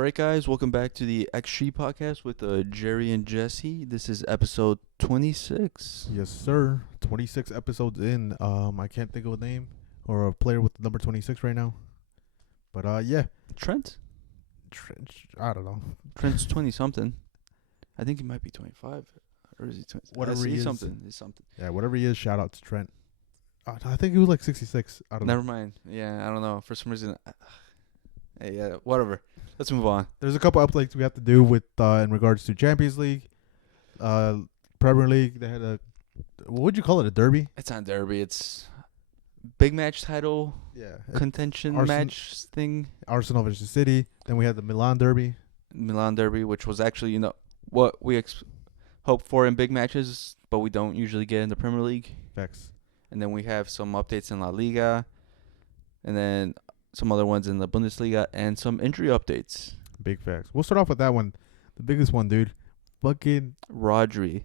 right, guys, welcome back to the XG podcast with Jerry and Jesse. This is episode 26. Yes, sir. 26 episodes in. I can't think of a name or a player with the number 26 right now. But yeah. Trent? I don't know. Trent's 20 something. I think he might be 25. Or is he 20? Whatever he is. He's something. Yeah, whatever he is, shout out to Trent. I think he was like 66. I don't know. Never mind. Yeah, I don't know. For some reason. Hey, yeah, whatever. Let's move on. There's a couple updates we have to do with in regards to Champions League, Premier League. They had what would you call it? A derby? It's not derby. It's big match title. Yeah. Contention match thing. Arsenal versus City. Then we had the Milan derby. Milan derby, which was actually, what we hope for in big matches, but we don't usually get in the Premier League. Facts. And then we have some updates in La Liga. And then some other ones in the Bundesliga and some injury updates. Big facts. We'll start off with that one. The biggest one, dude. Fucking Rodri.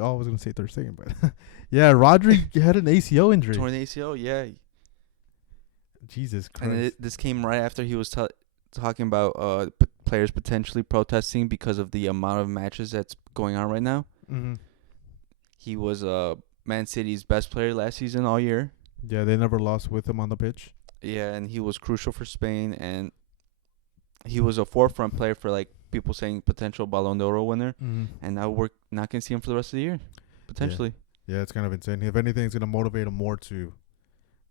Oh, I was going to say third second, but yeah, Rodri had an ACL injury. Torn ACL, yeah. Jesus Christ. And this came right after he was talking about players potentially protesting because of the amount of matches that's going on right now. Mm-hmm. He was Man City's best player last season all year. Yeah, they never lost with him on the pitch. Yeah, and he was crucial for Spain, and he was a forefront player for, like, people saying potential Ballon d'Oro winner. Mm-hmm. And now we're not going to see him for the rest of the year, potentially. Yeah, it's kind of insane. If anything, it's going to motivate him more to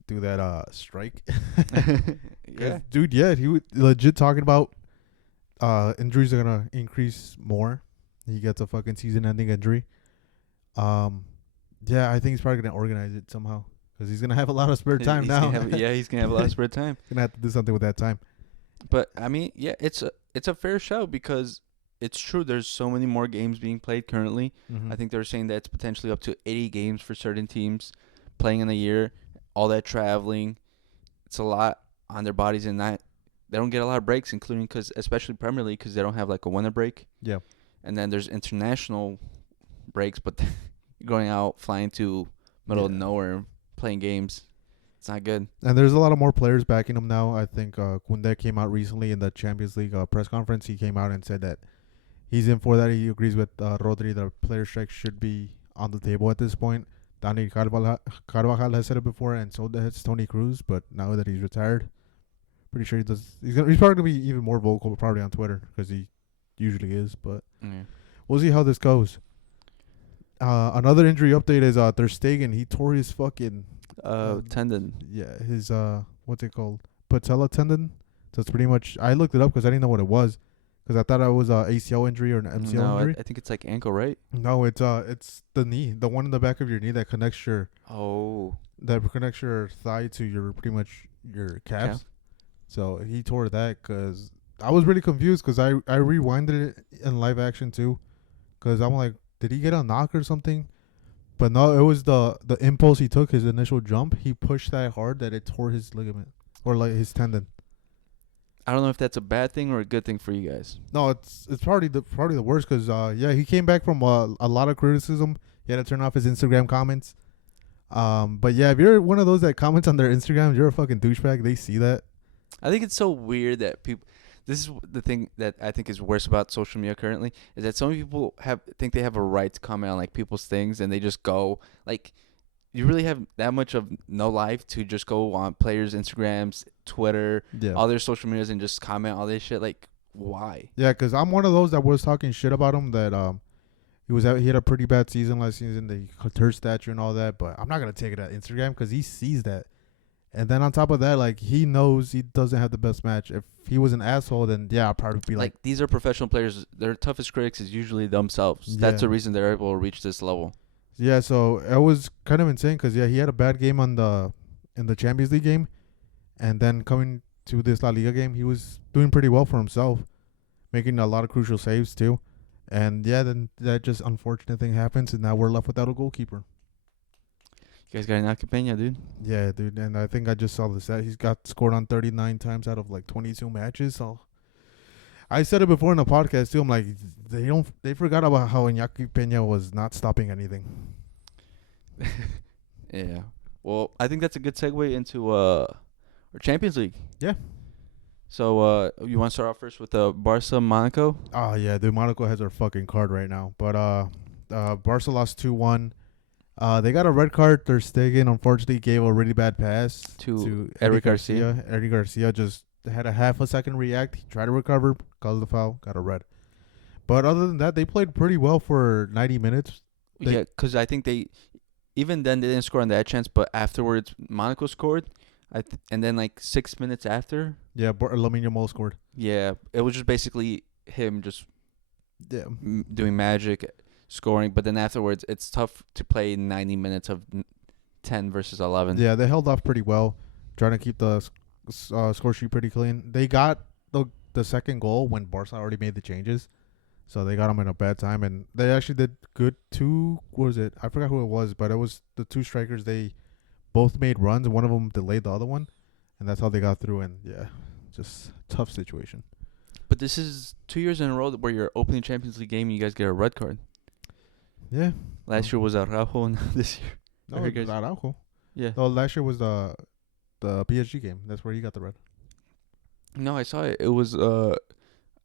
do that strike. Yeah. Dude, yeah, he was legit talking about injuries are going to increase more. He gets a fucking season-ending injury. Yeah, I think he's probably going to organize it somehow. Because he's going to have a lot of spare time now. He's going to have a lot of spare time. Going to have to do something with that time. But, I mean, yeah, it's a fair show because it's true. There's so many more games being played currently. Mm-hmm. I think they're saying that it's potentially up to 80 games for certain teams playing in a year. All that traveling. It's a lot on their bodies, and they don't get a lot of breaks, including especially Premier League because they don't have like a winter break. Yeah. And then there's international breaks, but going out, flying to middle of nowhere, playing games, it's not good. And there's a lot of more players backing him now. I think Koundé came out recently in the Champions League press conference. He came out and said that he's in for that. He agrees with Rodri. The player strike should be on the table at this point. Dani Carvajal has said it before, and so has Toni Kroos. But now that he's retired, pretty sure he does. He's probably gonna be even more vocal, probably on Twitter, because he usually is. But we'll see how this goes. Another injury update is Ter Stegen. He tore his fucking tendon. Yeah, his what's it called? Patella tendon. So it's pretty much. I looked it up because I didn't know what it was, because I thought it was a ACL injury or an MCL injury. I think it's like ankle, right? No, it's the knee, the one in the back of your knee that connects your thigh to your pretty much your calves. So he tore that because I was really confused because I rewinded it in live action too, because I'm like, did he get a knock or something? But no, it was the impulse he took, his initial jump. He pushed that hard that it tore his ligament or like his tendon. I don't know if that's a bad thing or a good thing for you guys. No, it's probably the worst because he came back from a lot of criticism. He had to turn off his Instagram comments. But yeah, if you're one of those that comments on their Instagram, you're a fucking douchebag. They see that. I think it's so weird that people. This is the thing that I think is worse about social media currently, is that some people think they have a right to comment on like people's things, and they just go like, you really have that much of no life to just go on players' Instagrams, Twitter, all their social medias, and just comment all this shit. Like, why? Yeah, because I'm one of those that was talking shit about him. That he had a pretty bad season last season. The Ter stature and all that, but I'm not gonna take it at Instagram because he sees that. And then on top of that, like, he knows he doesn't have the best match. If he was an asshole, then yeah, I'd probably be like, these are professional players. Their toughest critics is usually themselves. Yeah. That's the reason they're able to reach this level. Yeah, so it was kind of insane because he had a bad game in the Champions League game, and then coming to this La Liga game, he was doing pretty well for himself, making a lot of crucial saves too. And yeah, then that just unfortunate thing happens, and now we're left without a goalkeeper. You guys got an Acapena, dude? Yeah, dude, and I think I just saw the stat. He's got scored on 39 times out of like 22 matches. So I said it before in the podcast too. I'm like, they forgot about how Iñaki Peña was not stopping anything. Yeah. Well, I think that's a good segue into our Champions League. Yeah. So you want to start off first with Barca Monaco? Oh yeah, dude, Monaco has their fucking card right now. But Barca lost 2-1. They got a red card. Ter Stegen unfortunately gave a really bad pass To to Eddie Eric Garcia. Garcia. Eddie Garcia just had a half a second react. He tried to recover, caused the foul, got a red. But other than that, they played pretty well for 90 minutes. Yeah, because I think even then they didn't score on that chance, but afterwards Monaco scored. And then like 6 minutes after, Yeah, Lamine Yamal scored. yeah, it was just basically him just Yeah, doing magic, scoring. But then afterwards, it's tough to play 90 minutes of 10 versus 11. yeah, they held off pretty well, trying to keep the score sheet pretty clean. They got the second goal when Barca already made the changes, so they got them in a bad time, and they actually did good. What was it? I forgot who it was, but it was the two strikers. They both made runs, and one of them delayed the other one, and that's how they got through. And yeah, just tough situation. But this is 2 years in a row where you're opening Champions League game, you guys get a red card. Yeah. Last year was Araujo, and this year. No, it was Araujo. Yeah. No, last year was the PSG game. That's where he got the red. No, I saw it. It was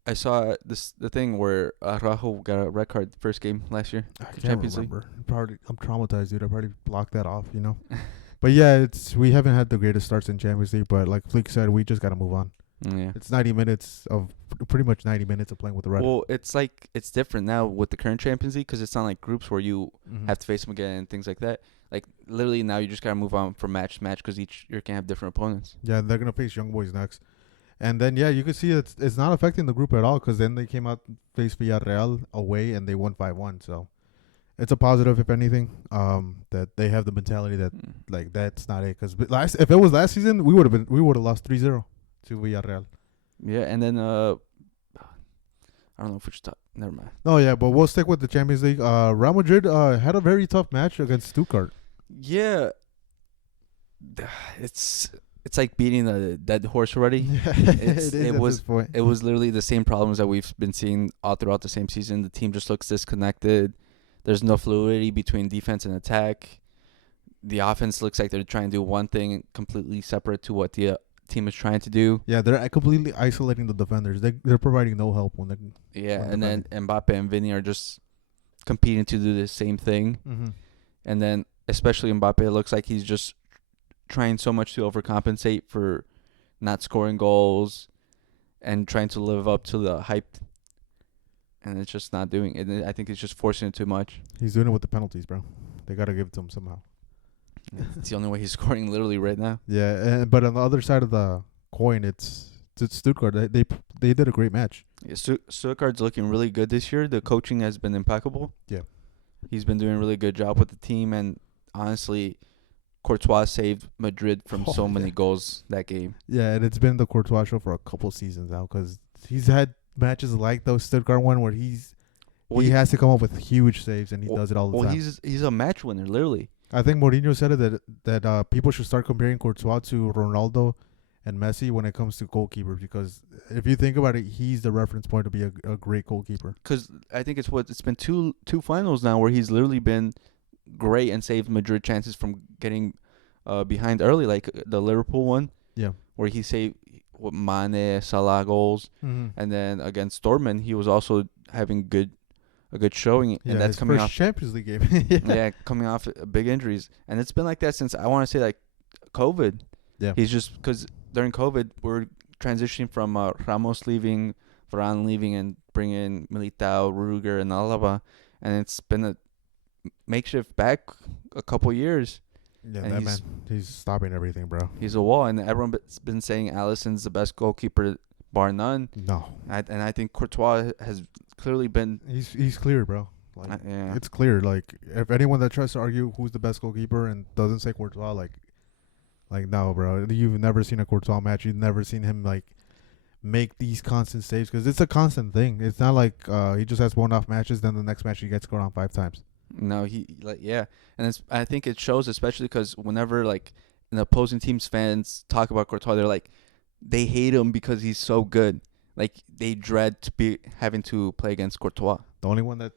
I saw the thing where Araujo got a red card first game last year. I can't Champions remember. Probably, I'm traumatized, dude. I probably blocked that off, you know. But yeah, we haven't had the greatest starts in Champions League. But like Fleek said, we just gotta move on. Yeah. It's 90 minutes of pretty much 90 minutes of playing with the red. Well, it's like it's different now with the current Champions League because it's not like groups where you have to face them again and things like that. Like literally now you just gotta move on from match to match because each year can have different opponents. Yeah, they're gonna face Young Boys next, and then yeah, you can see it's not affecting the group at all because then they came out faced Villarreal away and they won 5-1. So it's a positive if anything. That they have the mentality that like that's not it because if it was last season we would have lost 3-0 to Villarreal. Yeah, and then I don't know if we should talk. Never mind. Oh yeah, but we'll stick with the Champions League. Real Madrid had a very tough match against Stuttgart. Yeah, it's like beating a dead horse already. It was literally the same problems that we've been seeing all throughout the same season. The team just looks disconnected. There's no fluidity between defense and attack. The offense looks like they're trying to do one thing completely separate to what the team is trying to do. Yeah, they're completely isolating the defenders. They're providing no help when they. Yeah, and then Mbappe and Vinny are just competing to do the same thing. Mm-hmm. And then especially Mbappe, it looks like he's just trying so much to overcompensate for not scoring goals and trying to live up to the hype. And it's just not doing it. I think it's just forcing it too much. He's doing it with the penalties, bro. They got to give it to him somehow. It's the only way he's scoring literally right now. Yeah, but on the other side of the coin, it's Stuttgart. They did a great match. Yeah, Stuttgart's looking really good this year. The coaching has been impeccable. Yeah. He's been doing a really good job with the team. And honestly, Courtois saved Madrid from so many goals that game. Yeah, and it's been the Courtois show for a couple seasons now because he's had matches like those Stuttgart one where he has to come up with huge saves and he does it all the time. Well, he's a match winner, literally. I think Mourinho said it that people should start comparing Courtois to Ronaldo and Messi when it comes to goalkeepers because if you think about it, he's the reference point to be a great goalkeeper. Because I think it's been two finals now where he's literally been great and saved Madrid chances from getting behind early, like the Liverpool one. Yeah, where he saved Mane, Salah goals, and then against Dortmund he was also having a good showing, and that's coming off Champions League game. yeah, coming off big injuries, and it's been like that since I want to say like COVID. Yeah, he's just because during COVID we're transitioning from Ramos leaving, Varane leaving, and bringing in Militao, Rudiger, and Alaba, and it's been a makeshift back a couple years. Yeah, and that man, he's stopping everything, bro. He's a wall, and everyone's been saying Alisson's the best goalkeeper, bar none. No, and I think Courtois has clearly been. He's clear, bro. Like, yeah, it's clear. Like if anyone that tries to argue who's the best goalkeeper and doesn't say Courtois, like no, bro. You've never seen a Courtois match. You've never seen him like make these constant saves because it's a constant thing. It's not like he just has one-off matches. Then the next match he gets scored on 5 times. No, and I think it shows especially because whenever like an opposing team's fans talk about Courtois, they're like they hate him because he's so good. Like they dread to be having to play against Courtois. The only one that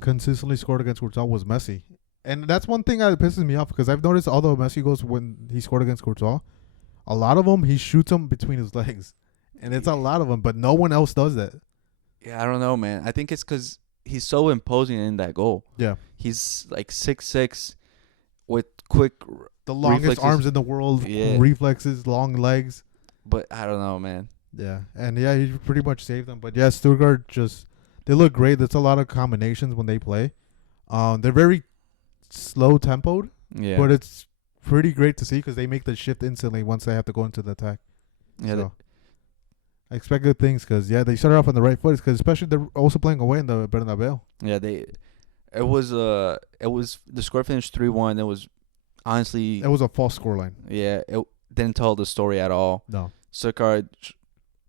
consistently scored against Courtois was Messi, and that's one thing that pisses me off because I've noticed all the Messi goals when he scored against Courtois, a lot of them he shoots them between his legs. and it's a lot of them, but no one else does that. Yeah, I don't know, man. I think it's because he's so imposing in that goal. Yeah, He's like 6'6", with quick the longest reflexes. arms in the world, Yeah. reflexes, long legs. But I don't know, man. Yeah, and yeah, he pretty much saved them. But yeah, Stuttgart they look great. There's a lot of combinations when they play. They're very slow tempoed, Yeah. but it's pretty great to see because they make the shift instantly once they have to go into the attack. Yeah. So, I expect good things because they started off on the right foot because especially they're also playing away in the Bernabeu. Yeah. It was the score finished 3-1. It was honestly. It was a false scoreline. Yeah. It didn't tell the story at all. No. Stuttgart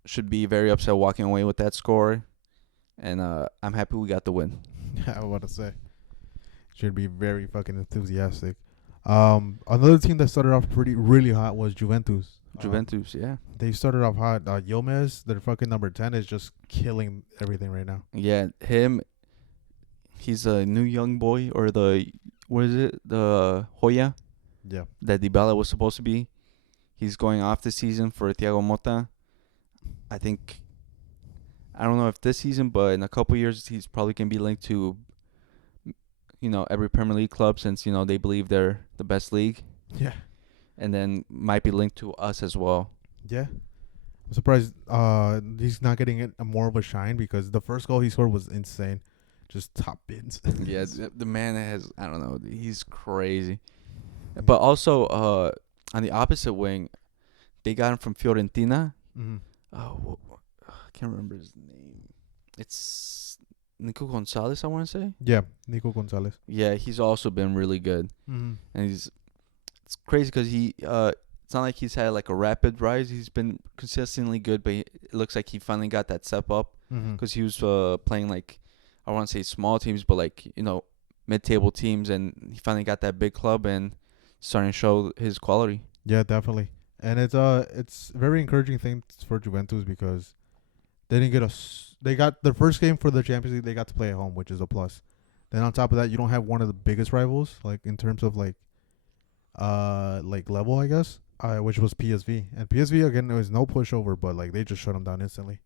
should be very upset walking away with that score, and I'm happy we got the win. Yeah, I want to say. Should be very fucking enthusiastic. Another team that started off really hot was Juventus. Juventus, yeah. They started off hot. Yilmaz, their fucking number 10, is just killing everything right now. Yeah, he's a new young boy, or what is it? The Hoya Yeah. that Dybala was supposed to be. He's going off this season for Thiago Motta. I don't know if this season, but in a couple years, he's probably going to be linked to, every Premier League club since, they believe they're the best league. Yeah. And then might be linked to us as well. Yeah. I'm surprised he's not getting it more of a shine because the first goal he scored was insane. Just top bins. Yeah, the man has, I don't know, he's crazy. But also, on the opposite wing, they got him from Fiorentina. Mm-hmm. Oh, I can't remember his name. It's Nico Gonzalez, I want to say. Yeah, Nico Gonzalez. Yeah, he's also been really good. Mm-hmm. And it's crazy because it's not like he's had like a rapid rise. He's been consistently good, but it looks like he finally got that step up because he was playing like, I want to say small teams, but like, mid-table teams, and he finally got that big club and starting to show his quality. Yeah, definitely. And it's very encouraging thing for Juventus because they didn't they got their first game for the Champions League. They got to play at home, which is a plus. Then on top of that, you don't have one of the biggest rivals, like in terms of like level, I guess, which was PSV. And PSV again, it was no pushover, but like they just shut them down instantly.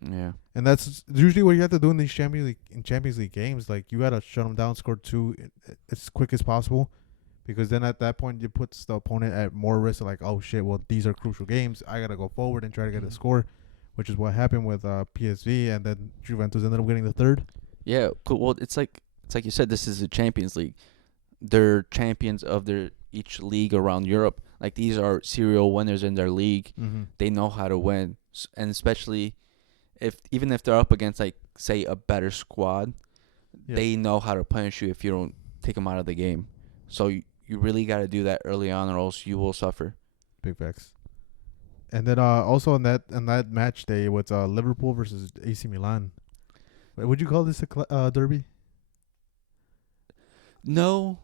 Yeah. And that's usually what you have to do in these Champions League games. Like you gotta shut them down, score 2 as quick as possible. Because then at that point, you put the opponent at more risk. Like, oh, shit, well, these are crucial games. I got to go forward and try to get a score, which is what happened with PSV. And then Juventus ended up getting the third. Yeah, cool. Well, it's like you said, this is the Champions League. They're champions of each league around Europe. Like, these are serial winners in their league. Mm-hmm. They know how to win. And especially even if they're up against, like, say, a better squad, they know how to punish you if you don't take them out of the game. So you really got to do that early on, or else you will suffer. Big facts. And then also on that match day, with Liverpool versus AC Milan. Would you call this a derby? No,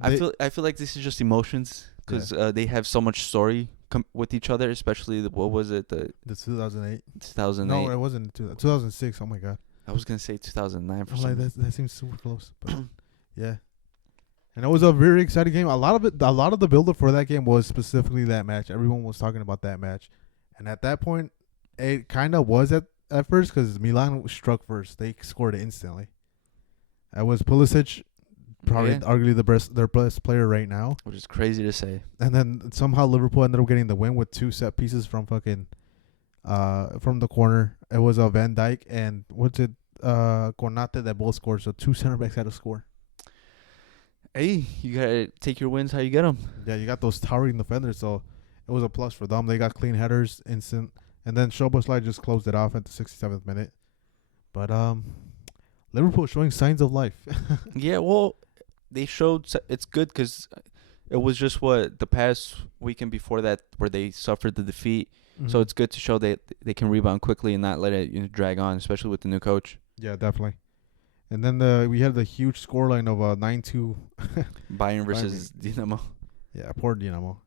I feel like this is just emotions because they have so much story with each other, especially what was it, the 2008? 2008. No, it wasn't 2006. Oh my god. I was gonna say 2009 for I'm some. like that seems super close, but yeah. And it was a very exciting game. A lot of the build-up for that game was specifically that match. Everyone was talking about that match. And at that point, it kind of was at first because Milan struck first. They scored it instantly. That was Pulisic, probably arguably their best player right now. Which is crazy to say. And then somehow Liverpool ended up getting the win with 2 set pieces from from the corner. It was Van Dijk and Konate that both scored. So 2 center backs had to score. Hey, you gotta take your wins how you get them. Yeah, you got those towering defenders, so it was a plus for them. They got clean headers, instant, and then Szoboszlai just closed it off at the 67th minute. But Liverpool showing signs of life. Yeah, well, they showed it's good because it was just the past weekend before that where they suffered the defeat. Mm-hmm. So it's good to show that they can rebound quickly and not let it drag on, especially with the new coach. Yeah, definitely. And then we had the huge scoreline of 9-2. Bayern versus Dinamo. Yeah, poor Dinamo.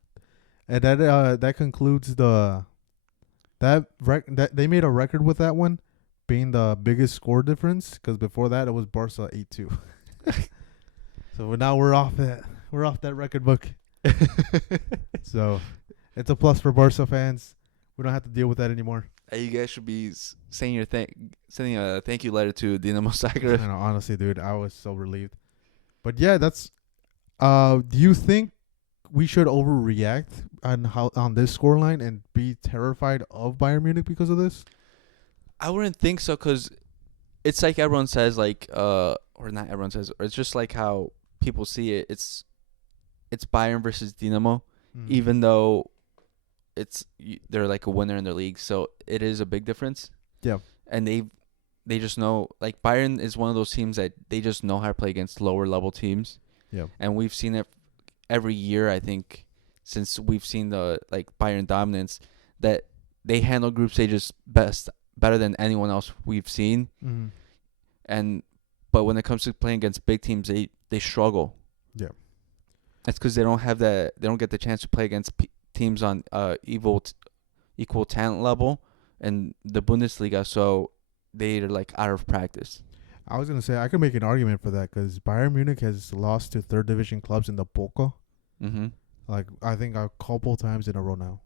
And that concludes that they made a record with that one, being the biggest score difference. Because before that it was Barca 8-2. So now we're off that record book. So it's a plus for Barca fans. We don't have to deal with that anymore. Hey, you guys should be sending a thank you letter to Dinamo I Zagreb. know, honestly, dude, I was so relieved. But yeah, that's. Do you think we should overreact on this scoreline and be terrified of Bayern Munich because of this? I wouldn't think so, cause it's like everyone says, like or not everyone says, or it's just like how people see it. It's Bayern versus Dinamo, Mm. even though they're like a winner in their league, so it is a big difference. Yeah. And they just know, like, Bayern is one of those teams that they just know how to play against lower level teams, Yeah. and we've seen it every year. I think since we've seen the like Bayern dominance, that they handle group stages better than anyone else we've seen. Mm. And but when it comes to playing against big teams, they struggle. Yeah. That's because they don't get the chance to play against teams on equal talent level in the Bundesliga, so they're like out of practice. I was gonna say I could make an argument for that because Bayern Munich has lost to third division clubs in the Poker, Mm-hmm. like I think a couple times in a row now.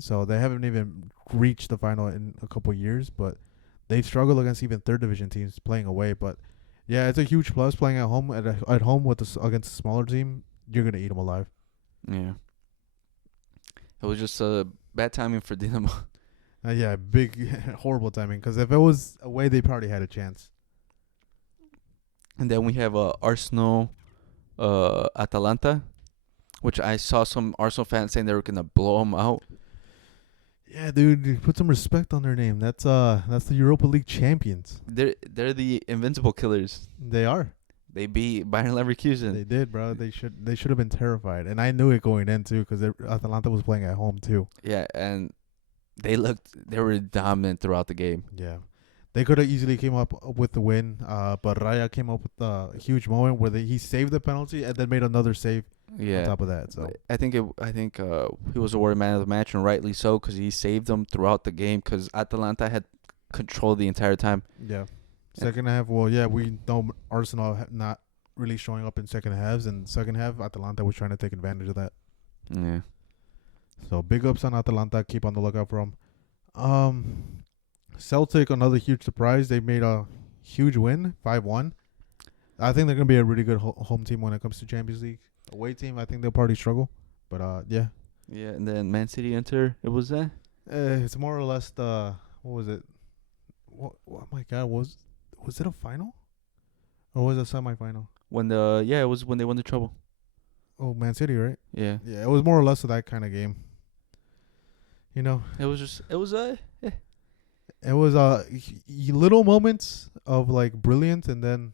So they haven't even reached the final in a couple years, but they've struggled against even third division teams playing away. But yeah, it's a huge plus playing at home. At home with against a smaller team, you're gonna eat them alive. Yeah, it was just a bad timing for Dinamo. Yeah, big horrible timing. Because if it was away, they probably had a chance. And then we have Arsenal, Atalanta, which I saw some Arsenal fans saying they were gonna blow them out. Yeah, dude, put some respect on their name. That's the Europa League champions. They're the invincible killers. They are. They beat Bayern Leverkusen. They did, bro. They should have been terrified, and I knew it going in too because Atalanta was playing at home too. Yeah, and they were dominant throughout the game. Yeah, they could have easily came up with the win, but Raya came up with a huge moment where he saved the penalty and then made another save on Yeah, top of that. So I think he was awarded man of the match, and rightly so, because he saved them throughout the game. Because Atalanta had control the entire time. yeah, second half. Well, yeah, we know Arsenal not really showing up in second halves, and second half Atalanta was trying to take advantage of that. Yeah, So big ups on Atalanta. Keep on the lookout for them. Celtic, another huge surprise. They made a huge win, 5-1. I think they're gonna be a really good home team when it comes to Champions League. Away team, I think they'll probably struggle. But yeah, yeah, and then Man City Inter. It was that. it's more or less the what was it? Oh my God, was it a final or was it a semifinal? It was when they won the treble. Oh, Man City, right? Yeah, Yeah, it was more or less of that kind of game. You know, it was it was little moments of like brilliance, and then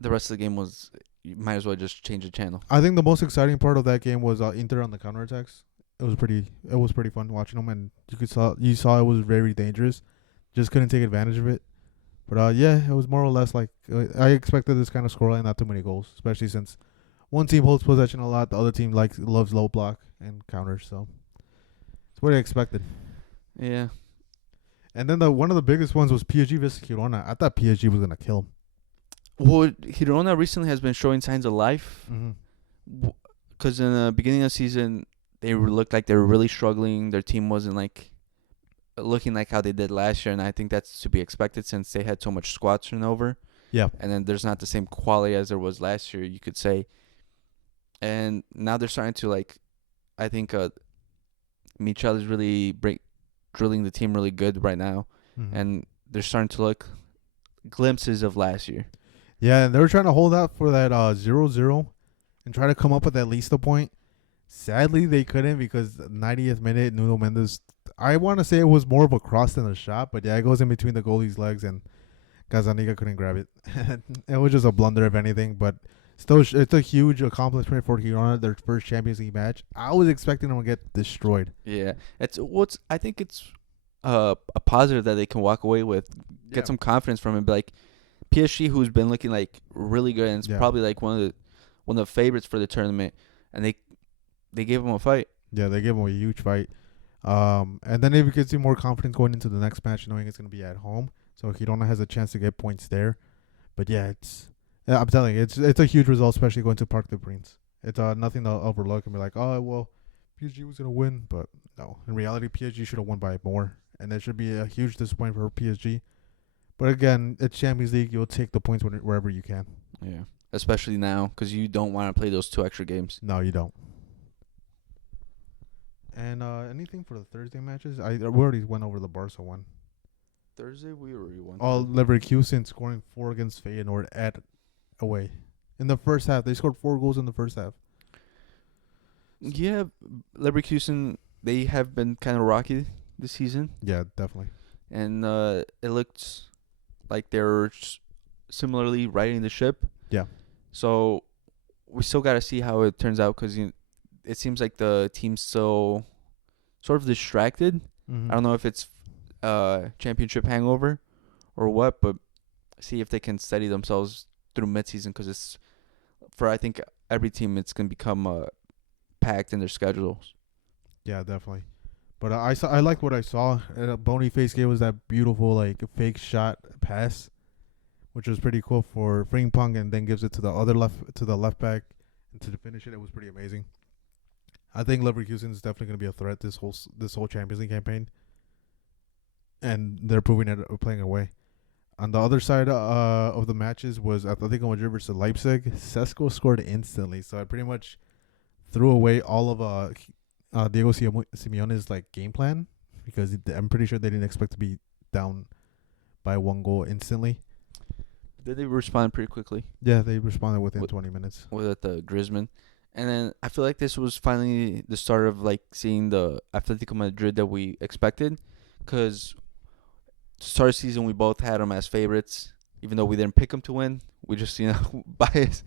the rest of the game was, you might as well just change the channel. I think the most exciting part of that game was Inter on the counterattacks. It was pretty fun watching them, and you saw it was very dangerous. Just couldn't take advantage of it. But yeah, it was more or less like I expected this kind of scoreline, not too many goals, especially since one team holds possession a lot, the other team loves low block and counters. So it's what I expected. Yeah, And then one of the biggest ones was PSG versus Girona. I thought PSG was gonna kill well, Girona recently has been showing signs of life. them. Because in the beginning of the season, looked like they were really struggling. Their team wasn't like looking like how they did last year, and I think that's to be expected since they had so much squad turnover. Yeah. And then there's not the same quality as there was last year, you could say. And now they're starting to, like, I think Michel is really drilling the team really good right now, and they're starting to look glimpses of last year. Yeah, and they were trying to hold out for that 0-0 and try to come up with at least a point. Sadly, they couldn't because 90th minute, Nuno Mendes, I want to say it was more of a cross than a shot, but yeah, it goes in between the goalie's legs and Gazzaniga couldn't grab it. It was just a blunder, if anything, but still, it's a huge accomplishment for Girona, their first Champions League match. I was expecting them to get destroyed. Yeah, I think it's a positive that they can walk away with, get some confidence from it. Be like, PSG, who's been looking like really good, and it's probably like one of the favorites for the tournament, and they gave them a fight. Yeah, they gave them a huge fight. And then it gives you more confidence going into the next match, knowing it's going to be at home. So Girona has a chance to get points there. But yeah, I'm telling you, it's a huge result, especially going to Parc des Princes. It's nothing to overlook and be like, oh well, PSG was going to win, but no. In reality, PSG should have won by more, and that should be a huge disappointment for PSG. But again, it's Champions League. You'll take the points wherever you can. Yeah. Especially now, because you don't want to play those 2 extra games. No, you don't. And anything for the Thursday matches? We already went over the Barca one. Thursday, we already won. All Leverkusen scoring 4 against Feyenoord at away. In the first half, they scored 4 goals in the first half. Yeah, Leverkusen, they have been kind of rocky this season. Yeah, definitely. And it looked like they're similarly riding the ship. Yeah. So we still got to see how it turns out because it seems like the team's still sort of distracted. Mm-hmm. I don't know if it's championship hangover or what, but see if they can steady themselves through midseason because it's for I think every team it's gonna become packed in their schedules. Yeah, definitely. But I liked what I saw. Boniface gave us that beautiful like fake shot pass, which was pretty cool for Frimpong, and then gives it to the left back, and to finish it, it was pretty amazing. I think Leverkusen is definitely going to be a threat this whole Champions League campaign, and they're proving it playing away. On the other side of the matches was Atletico Madrid versus Leipzig. Sesko scored instantly, so I pretty much threw away all of Diego Simeone's like game plan because I'm pretty sure they didn't expect to be down by 1 goal instantly. Did they respond pretty quickly? Yeah, they responded within 20 minutes. With the Griezmann. And then I feel like this was finally the start of like seeing the Atletico Madrid that we expected, because to start the season we both had them as favorites, even though we didn't pick them to win. We just biased,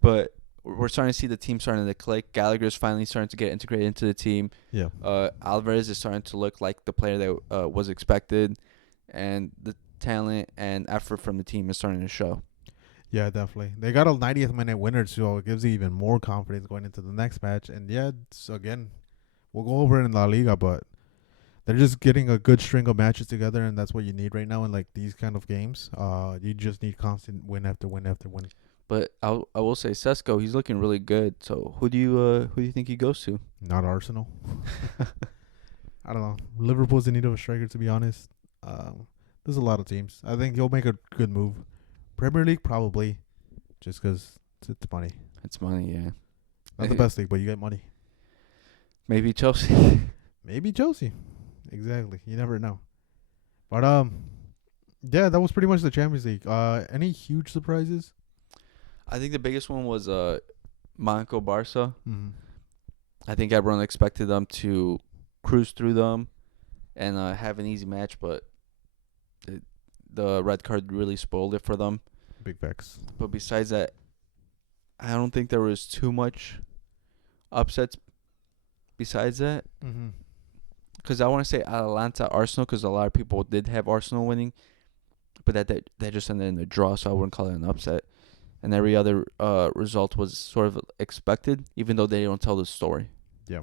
but we're starting to see the team starting to click. Gallagher's finally starting to get integrated into the team. Yeah. Alvarez is starting to look like the player that was expected, and the talent and effort from the team is starting to show. Yeah, definitely. They got a 90th minute winner, so it gives you even more confidence going into the next match. And yeah, again, we'll go over it in La Liga, but they're just getting a good string of matches together, and that's what you need right now in like these kind of games. You just need constant win after win after win. But I will say Sesko, he's looking really good. So who do you think he goes to? Not Arsenal. I don't know. Liverpool's in need of a striker, to be honest. There's a lot of teams. I think he'll make a good move. Premier League, probably, just because it's money. It's money, yeah. Not the best league, but you get money. Maybe Chelsea. Maybe Chelsea. Exactly. You never know. But yeah, that was pretty much the Champions League. Any huge surprises? I think the biggest one was Monaco Barca. Mm-hmm. I think everyone expected them to cruise through them and have an easy match, but the red card really spoiled it for them. Big facts. But besides that, I don't think there was too much upsets besides that. Mm-hmm. Because I want to say Atalanta, Arsenal, because a lot of people did have Arsenal winning, but that just ended in a draw, so I wouldn't call it an upset. And every other result was sort of expected, even though they don't tell the story. Yeah.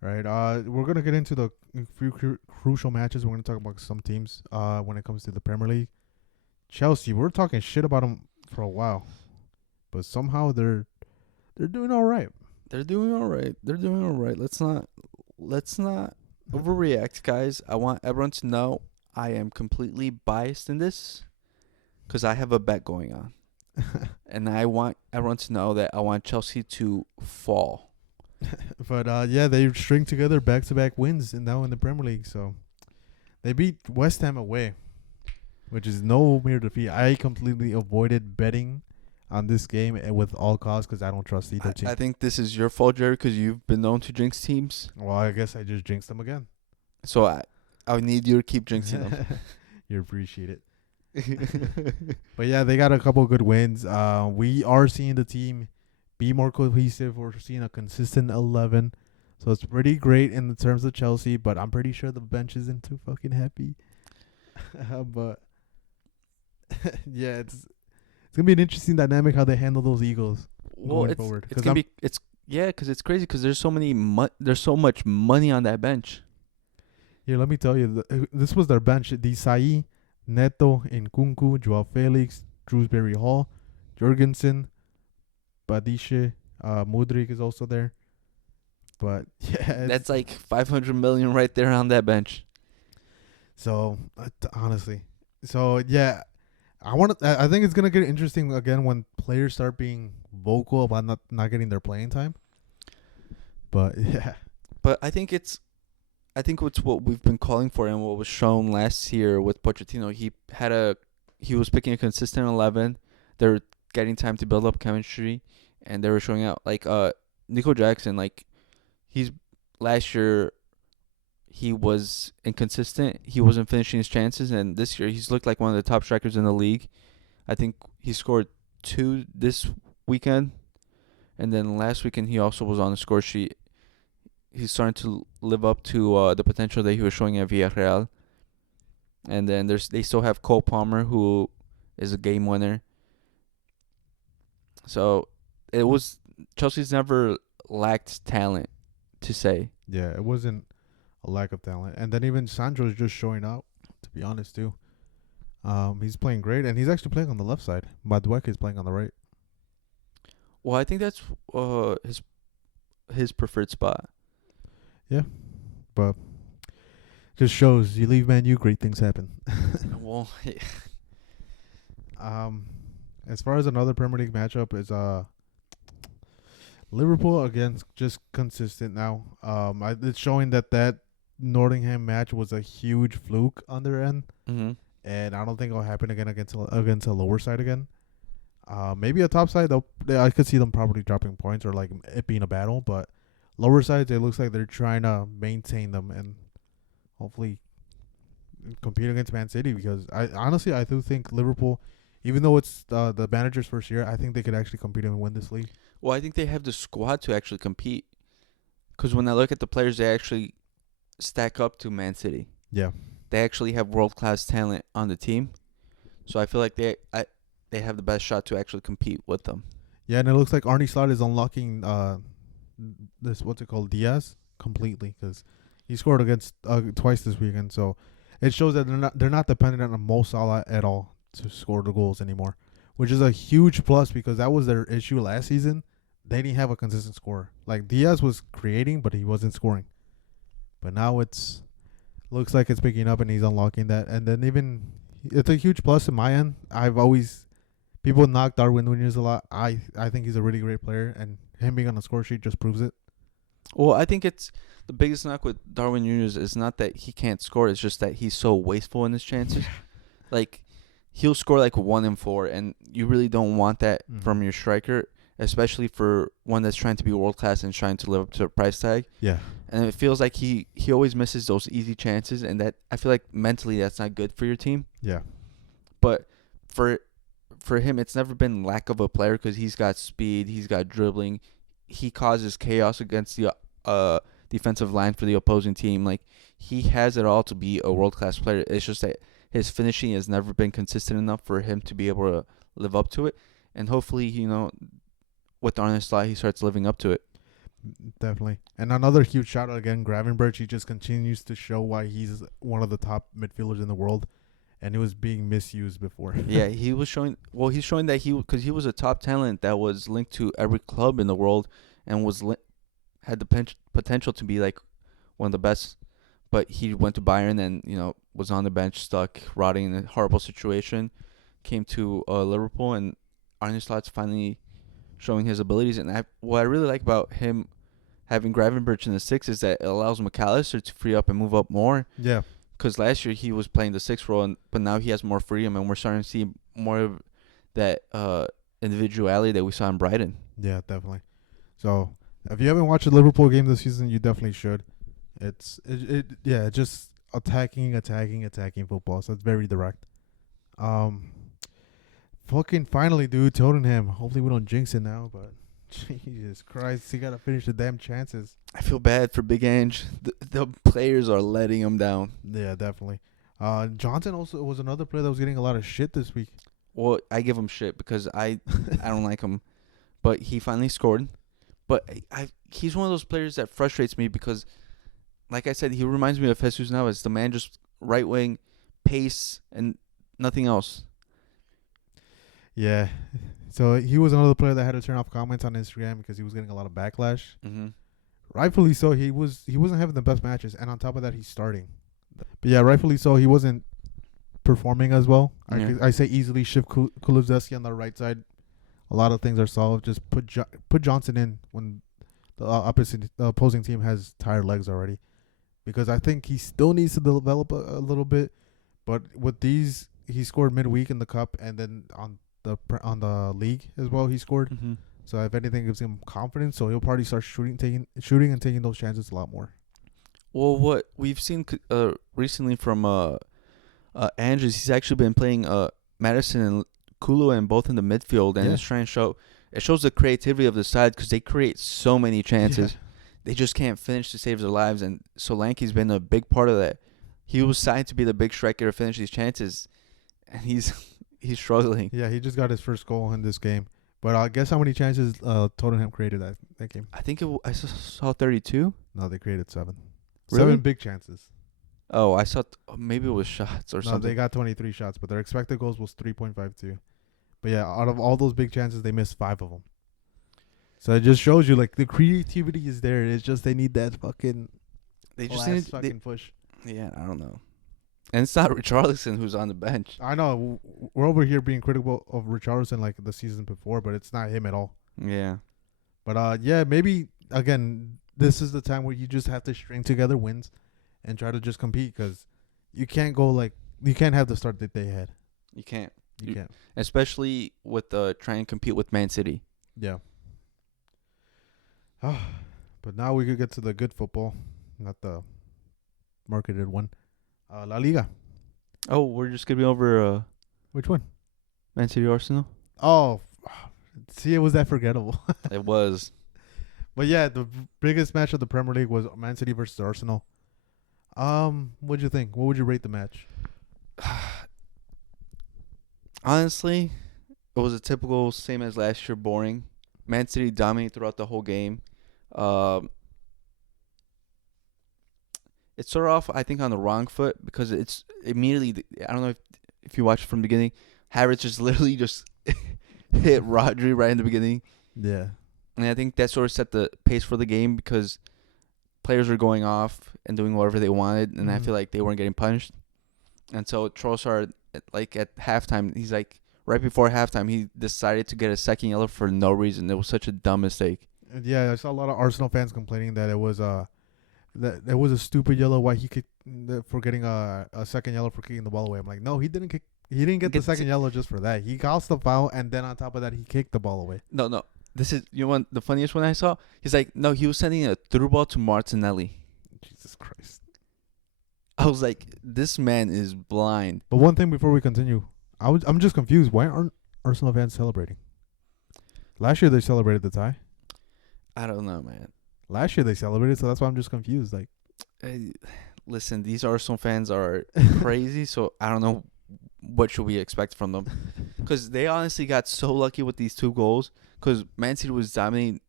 Right. We're gonna get into the few crucial matches. We're gonna talk about some teams. When it comes to the Premier League, Chelsea. We're talking shit about them for a while, but somehow they're doing all right. They're doing all right. Let's not overreact, guys. I want everyone to know I am completely biased in this because I have a bet going on. And I want everyone to know that I want Chelsea to fall. But yeah, they string together back-to-back wins and now in the Premier League. So they beat West Ham away, which is no mere defeat. I completely avoided betting on this game with all costs because I don't trust either team. I think this is your fault, Jerry, because you've been known to jinx teams. Well, I guess I just jinxed them again. So I need you to keep jinxing them. You appreciate it. But yeah, they got a couple of good wins. We are seeing the team be more cohesive. We're seeing a consistent 11. So it's pretty great in the terms of Chelsea, but I'm pretty sure the bench isn't too fucking happy. But yeah, it's gonna be an interesting dynamic how they handle those Eagles going forward. Because it's crazy because there's so much money on that bench. Here, let me tell you, this was their bench: Desai, Neto, Nkunku, Joao Felix, Shrewsbury Hall, Jorgensen, Badische, Mudryk is also there. But yeah, That's like 500 million right there on that bench. so honestly, so yeah, I think it's gonna get interesting again when players start being vocal about not getting their playing time. But yeah, But I think it's what we've been calling for and what was shown last year with Pochettino. He was picking a consistent 11. They're getting time to build up chemistry, and they were showing out like Nico Jackson. Like he's last year he was inconsistent. He wasn't finishing his chances, and this year he's looked like one of the top strikers in the league. I think he scored 2 this weekend, and then last weekend he also was on the score sheet. He's starting to live up to the potential that he was showing at Villarreal. And then they still have Cole Palmer, who is a game winner. So it was Chelsea's never lacked talent, to say. yeah, it wasn't a lack of talent, and then even Sancho's just showing out. To be honest, too, he's playing great, and he's actually playing on the left side. Madueke is playing on the right. Well, I think that's his preferred spot. Yeah, but just shows you leave Man U, great things happen. Well, Um, as far as another Premier League matchup is Liverpool again, just consistent now. It's showing that Nottingham match was a huge fluke on their end, hmm and I don't think it'll happen again against a lower side again. Maybe a top side, I could see them probably dropping points or like it being a battle, but lower sides, it looks like they're trying to maintain them and hopefully compete against Man City because I do think Liverpool, even though it's the manager's first year, I think they could actually compete and win this league. well, I think they have the squad to actually compete. Because when I look at the players, they actually stack up to Man City. Yeah, They actually have world class talent on the team. So I feel like they have the best shot to actually compete with them. yeah, and it looks like Arnie Slot is unlocking this what's it called Diaz completely because he scored against twice this weekend. So it shows that they're not dependent on Mo Salah at all to score the goals anymore, which is a huge plus because that was their issue last season. They didn't have a consistent scorer. Like Diaz was creating, but he wasn't scoring. But now it's looks like it's picking up and he's unlocking that. And then even it's a huge plus in my end. I've always people knock Darwin Nunez a lot. I think he's a really great player, and him being on the score sheet just proves it. Well, I think it's the biggest knock with Darwin Nunez is not that he can't score, it's just that he's so wasteful in his chances. Like he'll score like 1 in 4 and you really don't want that from your striker, especially for one that's trying to be world class and trying to live up to a price tag. Yeah, And it feels like he always misses those easy chances, and that I feel like mentally that's not good for your team. yeah, But for him, it's never been lack of a player because he's got speed, he's got dribbling, he causes chaos against the defensive line for the opposing team. Like he has it all to be a world class player. It's just that his finishing has never been consistent enough for him to be able to live up to it. And hopefully, with Arne Slot, he starts living up to it. definitely. And another huge shout out again, Gravenberch. He just continues to show why he's one of the top midfielders in the world, and he was being misused before. Yeah, he was showing. Well, he's showing that because he was a top talent that was linked to every club in the world and had the potential to be like one of the best. But he went to Bayern and was on the bench, stuck, rotting in a horrible situation. Came to Liverpool, and Arne Slot's finally showing his abilities. And what I really like about him having Gravenberch in the 6 is that it allows McAllister to free up and move up more. Yeah, Because last year he was playing the 6 role, but now he has more freedom, and we're starting to see more of that individuality that we saw in Brighton. yeah, definitely. So if you haven't watched a Liverpool game this season, you definitely should. Just attacking football. So it's very direct. Fucking finally, dude, Tottenham. Hopefully we don't jinx it now, but Jesus Christ, he gotta finish the damn chances. I feel bad for Big Ange. The players are letting him down. Yeah, definitely. Johnson also was another player that was getting a lot of shit this week. Well, I give him shit because I don't like him, but he finally scored. But he's one of those players that frustrates me because, like I said, he reminds me of Jesus Navas. The man just right wing, pace, and nothing else. Yeah. So he was another player that had to turn off comments on Instagram because he was getting a lot of backlash. Mm-hmm. Rightfully so. He wasn't having the best matches, and on top of that, he's starting. But yeah, rightfully so. He wasn't performing as well. Yeah. I say easily shift Kulusevski on the right side. A lot of things are solved. Just put Johnson in when the opposing team has tired legs already, because I think he still needs to develop a little bit. But with these, he scored midweek in the cup, and then on the league as well, he scored. Mm-hmm. So if anything, gives him confidence. So he'll probably start shooting and taking those chances a lot more. Well, what we've seen recently from Andrews, he's actually been playing Madison and Kulu and both in the midfield, and it's trying to show. It shows the creativity of the side because they create so many chances. Yeah. They just can't finish to save their lives, and Solanke's been a big part of that. He was signed to be the big striker to finish these chances, and he's struggling. Yeah, he just got his first goal in this game. But guess how many chances Tottenham created that game? I think I saw 32. No, they created 7. Really? 7 big chances. Oh, I saw maybe it was shots or No, something. they got 23 shots, but their expected goals was 3.52. But yeah, out of all those big chances, they missed 5 of them. So it just shows you like the creativity is there. It's just they need that fucking fucking push. Yeah, I don't know. And it's not Richarlison who's on the bench. I know we're over here being critical of Richarlison like the season before, but it's not him at all. Yeah. But yeah, maybe again this is the time where you just have to string together wins and try to just compete, because you can't have the start that they had. You can't. You can't. Especially with trying to compete with Man City. Yeah. But now we could get to the good football, not the marketed one. La Liga. Oh, we're just gonna be over Which one? Man City Arsenal. Oh, see, it was that forgettable. It was. But yeah, the biggest match of the Premier League was Man City versus Arsenal. What'd you think? What would you rate the match? Honestly, it was a typical same as last year, boring. Man City dominated throughout the whole game. It started off, I think, on the wrong foot because it's immediately. I don't know if you watched from the beginning. Havertz just literally just hit Rodri right in the beginning. Yeah. And I think that sort of set the pace for the game because players were going off and doing whatever they wanted, and I feel like they weren't getting punished. And so Trossard, like at halftime, he's like right before halftime, he decided to get a second yellow for no reason. It was such a dumb mistake. Yeah, I saw a lot of Arsenal fans complaining that it was a stupid yellow. Why he kicked for getting a second yellow for kicking the ball away. I'm like, no, he didn't kick. He didn't get the second yellow just for that. He caused the foul, and then on top of that, he kicked the ball away. No. This is the funniest one I saw. He's like, no, he was sending a through ball to Martinelli. Jesus Christ. I was like, this man is blind. But one thing before we continue, I'm just confused. Why aren't Arsenal fans celebrating? Last year they celebrated the tie. I don't know, man. Last year they celebrated, so that's why I'm just confused. Like, listen, these Arsenal fans are crazy, so I don't know what should we expect from them. Because they honestly got so lucky with these 2 goals. Because Man City was dominating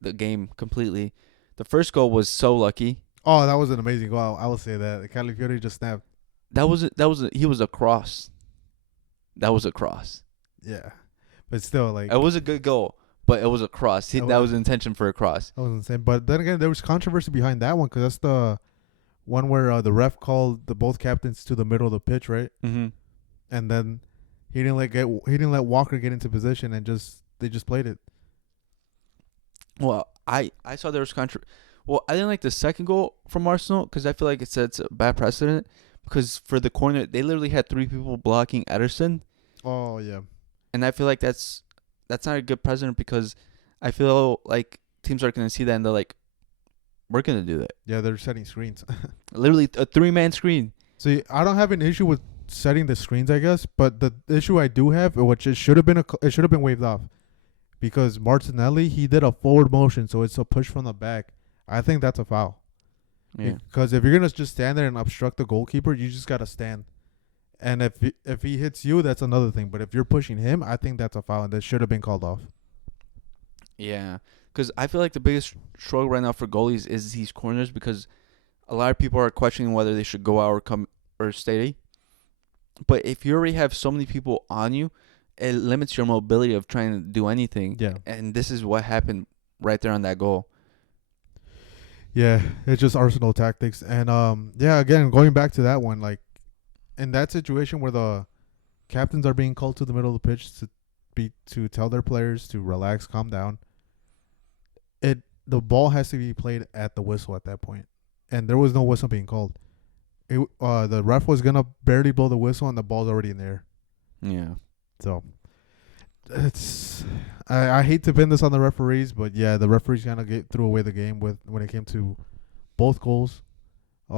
the game completely. The first goal was so lucky. Oh, that was an amazing goal. I will say that. Calafiori just snapped. He was a cross. That was a cross. Yeah. But still, like, it was a good goal, but it was a cross. That was intention for a cross. That was insane. But then again, there was controversy behind that one because that's the one where the ref called the both captains to the middle of the pitch, right? Mm-hmm. And then he didn't let Walker get into position, and they just played it. Well, I saw there was Well, I didn't like the second goal from Arsenal because I feel like it sets a bad precedent. Because for the corner, they literally had 3 people blocking Ederson. Oh yeah. And I feel like that's not a good precedent because I feel like teams are gonna see that and they're like, we're gonna do that. Yeah, they're setting screens. Literally a 3-man screen. See, I don't have an issue with setting the screens, I guess, but the issue I do have, which it should have been waved off, because Martinelli, he did a forward motion, so it's a push from the back. I think that's a foul. Yeah. Because if you're gonna just stand there and obstruct the goalkeeper, you just gotta stand. And if he hits you, that's another thing. But if you're pushing him, I think that's a foul, and that should have been called off. Yeah, because I feel like the biggest struggle right now for goalies is these corners because a lot of people are questioning whether they should go out or stay. But if you already have so many people on you, it limits your mobility of trying to do anything. Yeah. And this is what happened right there on that goal. Yeah, it's just Arsenal tactics. And yeah, again, going back to that one, like in that situation where the captains are being called to the middle of the pitch to tell their players to relax, calm down. The ball has to be played at the whistle at that point, and there was no whistle being called. The ref was gonna barely blow the whistle, and the ball's already in the air. Yeah. So it's I hate to pin this on the referees, but yeah, the referees kind of threw away the game when it came to both goals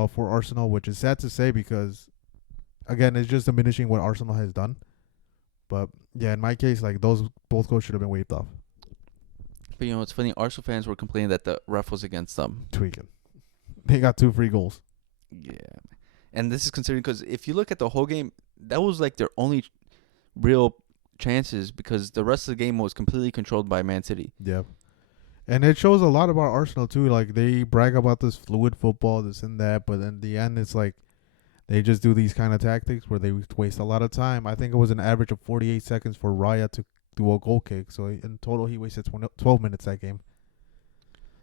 for Arsenal, which is sad to say because again, it's just diminishing what Arsenal has done. But yeah, in my case, like those both goals should have been waved off. But you know, it's funny. Arsenal fans were complaining that the ref was against them. Tweaking. They got 2 free goals. Yeah. And this is considering because if you look at the whole game, that was like their only real chances because the rest of the game was completely controlled by Man City. Yeah. And it shows a lot about Arsenal too. Like they brag about this fluid football, this and that, but in the end it's like they just do these kind of tactics where they waste a lot of time. I think it was an average of 48 seconds for Raya to do a goal kick. So in total he wasted 12 minutes that game.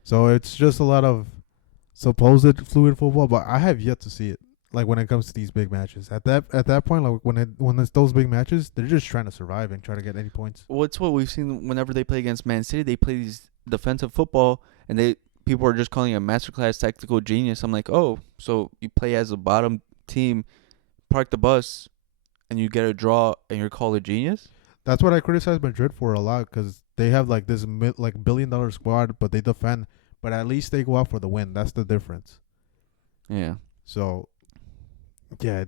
So it's just a lot of supposed fluid football, but I have yet to see it. Like when it comes to these big matches, at that point, like when it's those big matches, they're just trying to survive and try to get any points. Well, it's what we've seen whenever they play against Man City. They play these defensive football, and people are just calling it a masterclass tactical genius. I'm like, oh, so you play as a bottom team, park the bus, and you get a draw, and you're called a genius? That's what I criticize Madrid for a lot because they have like this like $1 billion squad, but they defend. But at least they go out for the win. That's the difference. Yeah. So, yeah,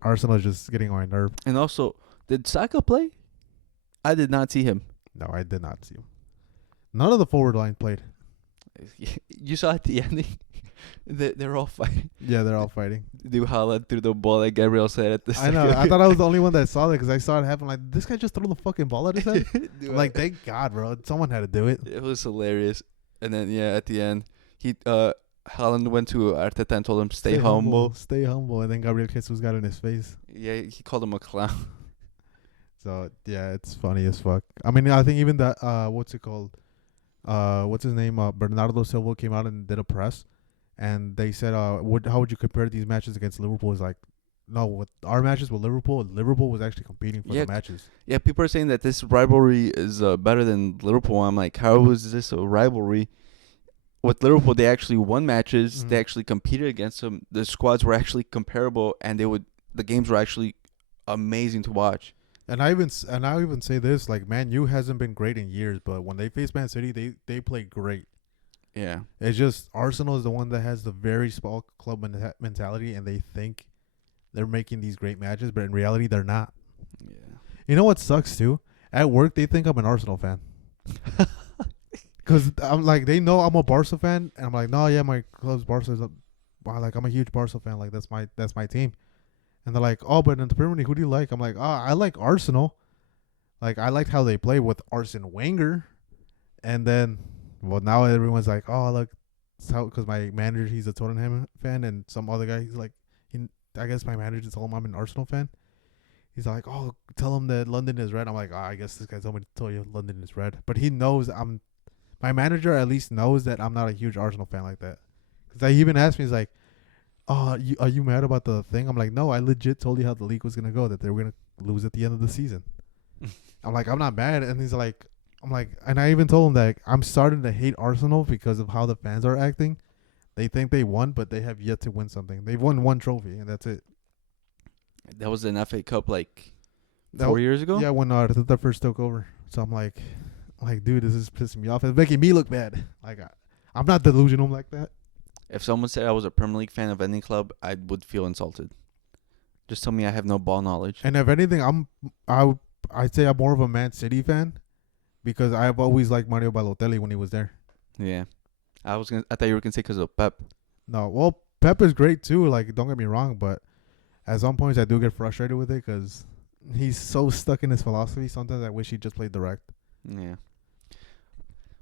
Arsenal is just getting on my nerve. And also, did Saka play? I did not see him. No, I did not see him. None of the forward line played. You saw at the ending, they're all fighting. Yeah, they're all fighting. Do Haaland through the ball like Gabriel said at the I know. I thought I was the only one that saw it because I saw it happen. Like, this guy just threw the fucking ball at his head. I'm like, thank God, bro. Someone had to do it. It was hilarious. And then, yeah, at the end, Haaland went to Arteta and told him, stay humble. Stay humble. And then Gabriel Jesus got in his face. Yeah, he called him a clown. So, yeah, it's funny as fuck. I mean, I think even that, what's it called? What's his name? Bernardo Silva came out and did a press. And they said, how would you compare these matches against Liverpool? Is like, no, with our matches with Liverpool was actually competing for the matches. Yeah, people are saying that this rivalry is better than Liverpool. I'm like, how is this a rivalry? With Liverpool, they actually won matches. Mm-hmm. They actually competed against them. The squads were actually comparable, and the games were actually amazing to watch. And I even say this, like, Man U hasn't been great in years, but when they face Man City, they play great. Yeah. It's just Arsenal is the one that has the very small club mentality, and they think they're making these great matches, but in reality, they're not. Yeah. You know what sucks, too? At work, they think I'm an Arsenal fan. Because I'm like, they know I'm a Barca fan, and I'm like, no, yeah, my club's Barca. Like, I'm a huge Barca fan. Like, that's my team. And they're like, oh, but in the Premier League, who do you like? I'm like, I like Arsenal. Like, I liked how they play with Arsene Wenger. And then, well, now everyone's like, oh, look, because my manager, he's a Tottenham fan, and some other guy, he's like, I guess my manager told him I'm an Arsenal fan. He's like, oh, tell him that London is red. I'm like, I guess this guy told me to tell you London is red. But he knows my manager at least knows that I'm not a huge Arsenal fan like that. Because he even asked me, he's like, oh, are you mad about the thing? I'm like, no, I legit told you how the league was going to go, that they were going to lose at the end of the season. I'm like, I'm not mad. And he's like, and I even told him that I'm starting to hate Arsenal because of how the fans are acting. They think they won, but they have yet to win something. They've won one trophy, and that's it. That was an FA Cup 4 years ago? Yeah, when Arteta first took over. So I'm like, dude, this is pissing me off. It's making me look bad. Like, I'm not delusional like that. If someone said I was a Premier League fan of any club, I would feel insulted. Just tell me I have no ball knowledge. And if anything, I'd say I'm more of a Man City fan because I've always liked Mario Balotelli when he was there. Yeah. I thought you were gonna say because of Pep. No, well, Pep is great too. Like, don't get me wrong, but at some points I do get frustrated with it because he's so stuck in his philosophy. Sometimes I wish he just played direct. Yeah.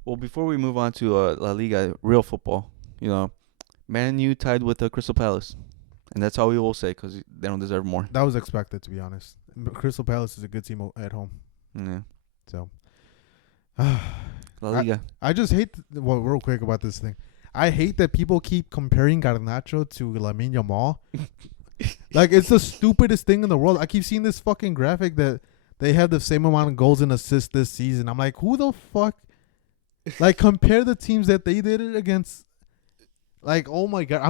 Well, before we move on to La Liga, real football, Man U tied with Crystal Palace, and that's all we will say because they don't deserve more. That was expected, to be honest. Crystal Palace is a good team at home. Yeah. So. La Liga. I just hate real quick about this thing. I hate that people keep comparing Garnacho to Lamine Yamal. Like, it's the stupidest thing in the world. I keep seeing this fucking graphic that they have the same amount of goals and assists this season. I'm like, who the fuck? Like, compare the teams that they did it against. Like, oh my God.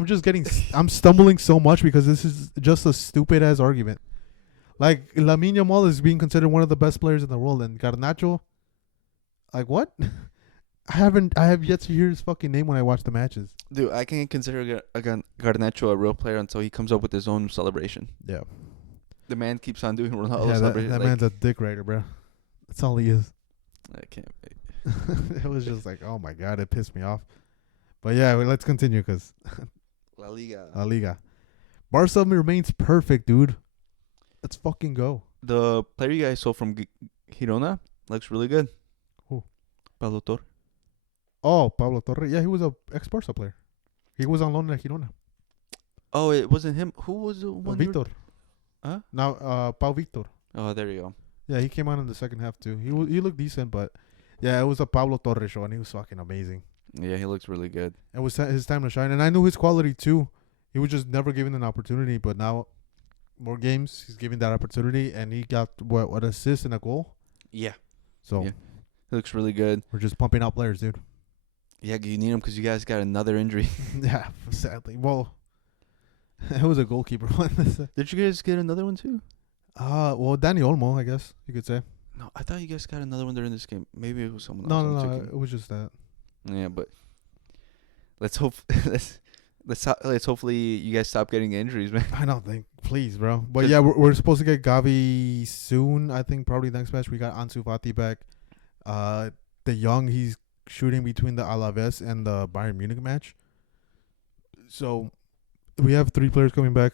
I'm stumbling so much because this is just a stupid ass argument. Like, Lamine Yamal is being considered one of the best players in the world. And Garnacho, like, what? I have yet to hear his fucking name when I watch the matches. Dude, I can't consider Garnacho a real player until he comes up with his own celebration. Yeah. The man keeps on doing Ronaldo Yeah, celebration. that man's a dick rider, bro. That's all he is. I can't wait. It was just like, oh my God, it pissed me off. But yeah, let's continue because La Liga. La Liga. Barca remains perfect, dude. Let's fucking go. The player you guys saw from Girona looks really good. Who? Pablo Torre. Oh, Pablo Torre. Yeah, he was a ex-Barca player. He was on loan at Girona. Oh, it wasn't him. Who was the one? Victor. Huh? Now, Pau Victor. Oh, there you go. Yeah, he came on in the second half too. He looked decent, but yeah, it was a Pablo Torre show, and he was fucking amazing. Yeah, he looks really good. It was his time to shine, and I knew his quality too. He was just never given an opportunity, but now, more games, he's given that opportunity, and he got what assist and a goal. Yeah. So yeah. He looks really good. We're just pumping out players, dude. Yeah, you need him because you guys got another injury. Yeah, sadly. Well, it was a goalkeeper one. Did you guys get another one too? Well, Danny Olmo, I guess you could say. No, I thought you guys got another one during this game. Maybe it was someone No, else. no, it was just that. Yeah, but let's hope let's hopefully you guys stop getting injuries, man. I don't think, please, bro. But yeah, we're supposed to get Gavi soon. I think probably next match we got Ansu Fati back. De Jong, he's shooting between the Alaves and the Bayern Munich match. So we have 3 players coming back.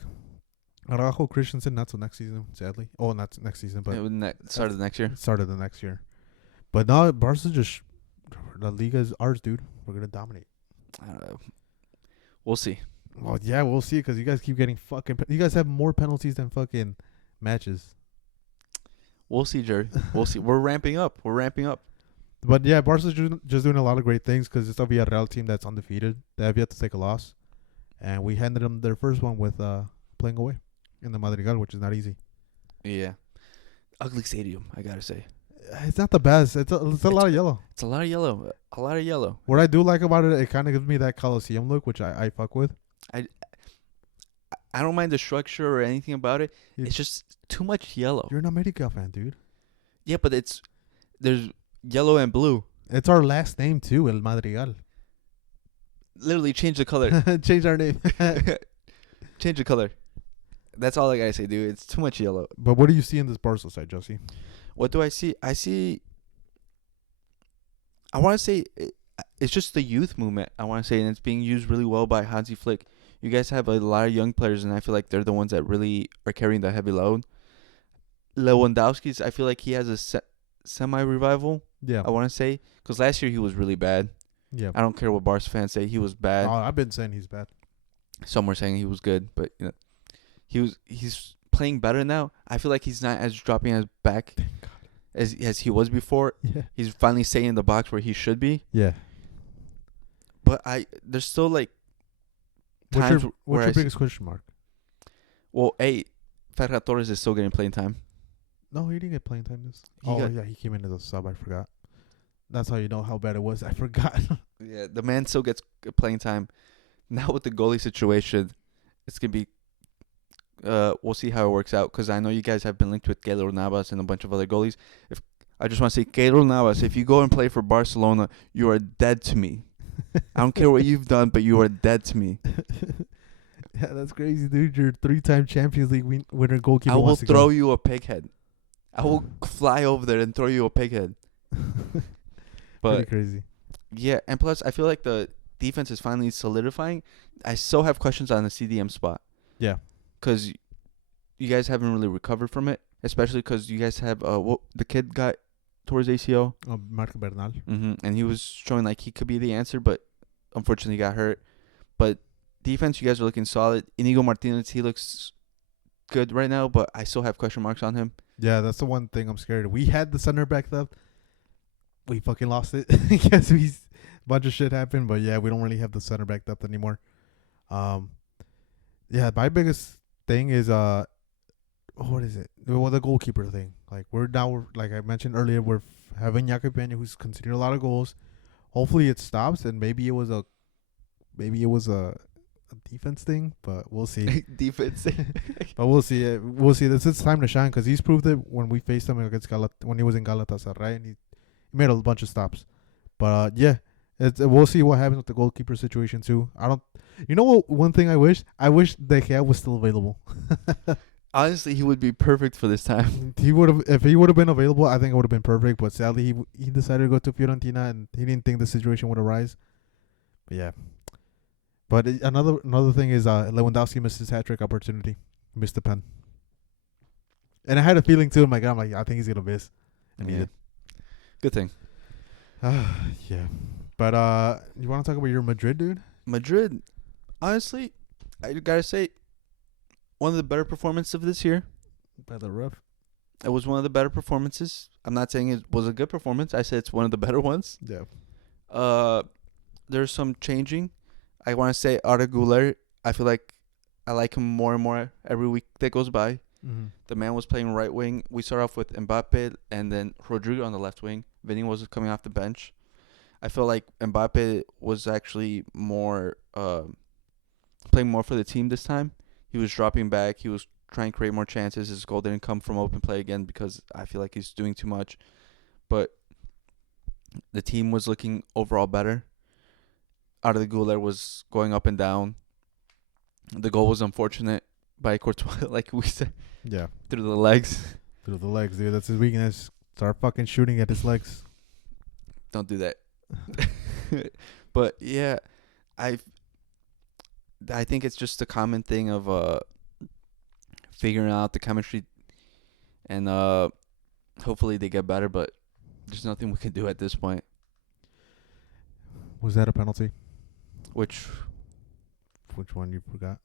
Araujo, Christensen, not till next season, sadly. Oh, not next season, but start of the next year. Start of the next year. But now Barca just La Liga is ours, dude. We're gonna dominate. I don't know. We'll see. Well, yeah, we'll see because you guys keep getting fucking. You guys have more penalties than fucking matches. We'll see, Jerry. We'll see. We're ramping up. But yeah, Barca's just doing a lot of great things because it's a Villarreal team that's undefeated. They have yet to take a loss, and we handed them their first one with playing away in the Madrigal, which is not easy. Yeah, ugly stadium, I gotta say. It's not the best. It's a lot of yellow. It's a lot of yellow. A lot of yellow. What I do like about it, it kind of gives me that Coliseum look, which I fuck with. I don't mind the structure or anything about it. It's just too much yellow. You're an America fan, dude. Yeah, but there's yellow and blue. It's our last name too, El Madrigal. Literally change the color. Change our name. Change the color. That's all I gotta say, dude. It's too much yellow. But what do you see in this Barca side, Josie? What do I see? I want to say it's just the youth movement. I want to say, and it's being used really well by Hansi Flick. You guys have a lot of young players, and I feel like they're the ones that really are carrying the heavy load. Lewandowski's, I feel like he has a semi-revival. Yeah. I want to say, because last year he was really bad. Yeah. I don't care what Barca fans say, he was bad. Oh, I've been saying he's bad. Some were saying he was good, but you know, he's playing better now. I feel like he's not as dropping as back as he was before. Yeah. He's finally staying in the box where he should be. Yeah. But there's still like times what's your biggest question mark? Well, Ferran Torres is still getting playing time. No, he didn't get playing time this. He came into the sub. I forgot. That's how you know how bad it was. I forgot. Yeah, the man still gets playing time. Now with the goalie situation, it's gonna be. We'll see how it works out because I know you guys have been linked with Keylor Navas and a bunch of other goalies. I just want to say, Keylor Navas, if you go and play for Barcelona, you are dead to me. I don't care what you've done, but you are dead to me. Yeah, that's crazy, dude. You're 3-time Champions League winner goalkeeper. I will throw you a pig head. I will fly over there and throw you a pig head. But pretty crazy. Yeah, and plus I feel like the defense is finally solidifying. I still have questions on the CDM spot. Yeah. Because you guys haven't really recovered from it, especially because you guys have the kid got towards ACL. Marc Bernal. Mm-hmm. And he was showing like he could be the answer, but unfortunately got hurt. But defense, you guys are looking solid. Inigo Martinez, he looks good right now, but I still have question marks on him. Yeah, that's the one thing I'm scared of. We had the center back left. We fucking lost it. Yes, bunch of shit happened. But yeah, we don't really have the center back depth anymore. Um, yeah, my biggest thing is what is it? Well, the goalkeeper thing. Like like I mentioned earlier, we're having Jakob Peña, who's conceded a lot of goals. Hopefully it stops, and maybe it was a defense thing, but we'll see. Defense. But we'll see. We'll see. This is time to shine because he's proved it when we faced him against when he was in Galatasaray, and he made a bunch of stops. But yeah, we'll see what happens with the goalkeeper situation too. I don't. You know what? One thing I wish De Gea was still available. Honestly, he would be perfect for this time. He would have if he would have been available. I think it would have been perfect. But sadly, he decided to go to Fiorentina, and he didn't think the situation would arise. But yeah. But another thing is Lewandowski missed his hat trick opportunity, missed the pen, and I had a feeling too. I'm like, I think he's gonna miss, and he did. Good thing. Yeah, but you want to talk about your Madrid, dude? Madrid, honestly, I gotta say, one of the better performances of this year. By the ref. It was one of the better performances. I'm not saying it was a good performance. I said it's one of the better ones. Yeah. There's some changing. I want to say Arda Güler, I feel like I like him more and more every week that goes by. Mm-hmm. The man was playing right wing. We start off with Mbappe and then Rodrigo on the left wing. Vinny was coming off the bench. I feel like Mbappe was actually more playing more for the team this time. He was dropping back. He was trying to create more chances. His goal didn't come from open play again because I feel like he's doing too much. But the team was looking overall better. Arda Güler was going up and down. The goal was unfortunate by Courtois, like we said. Yeah. Through the legs. Through the legs, dude. That's his weakness. Start fucking shooting at his legs. Don't do that. But yeah, I think it's just a common thing of figuring out the chemistry, and hopefully they get better. But there's nothing we can do at this point. Was that a penalty? Which one you forgot?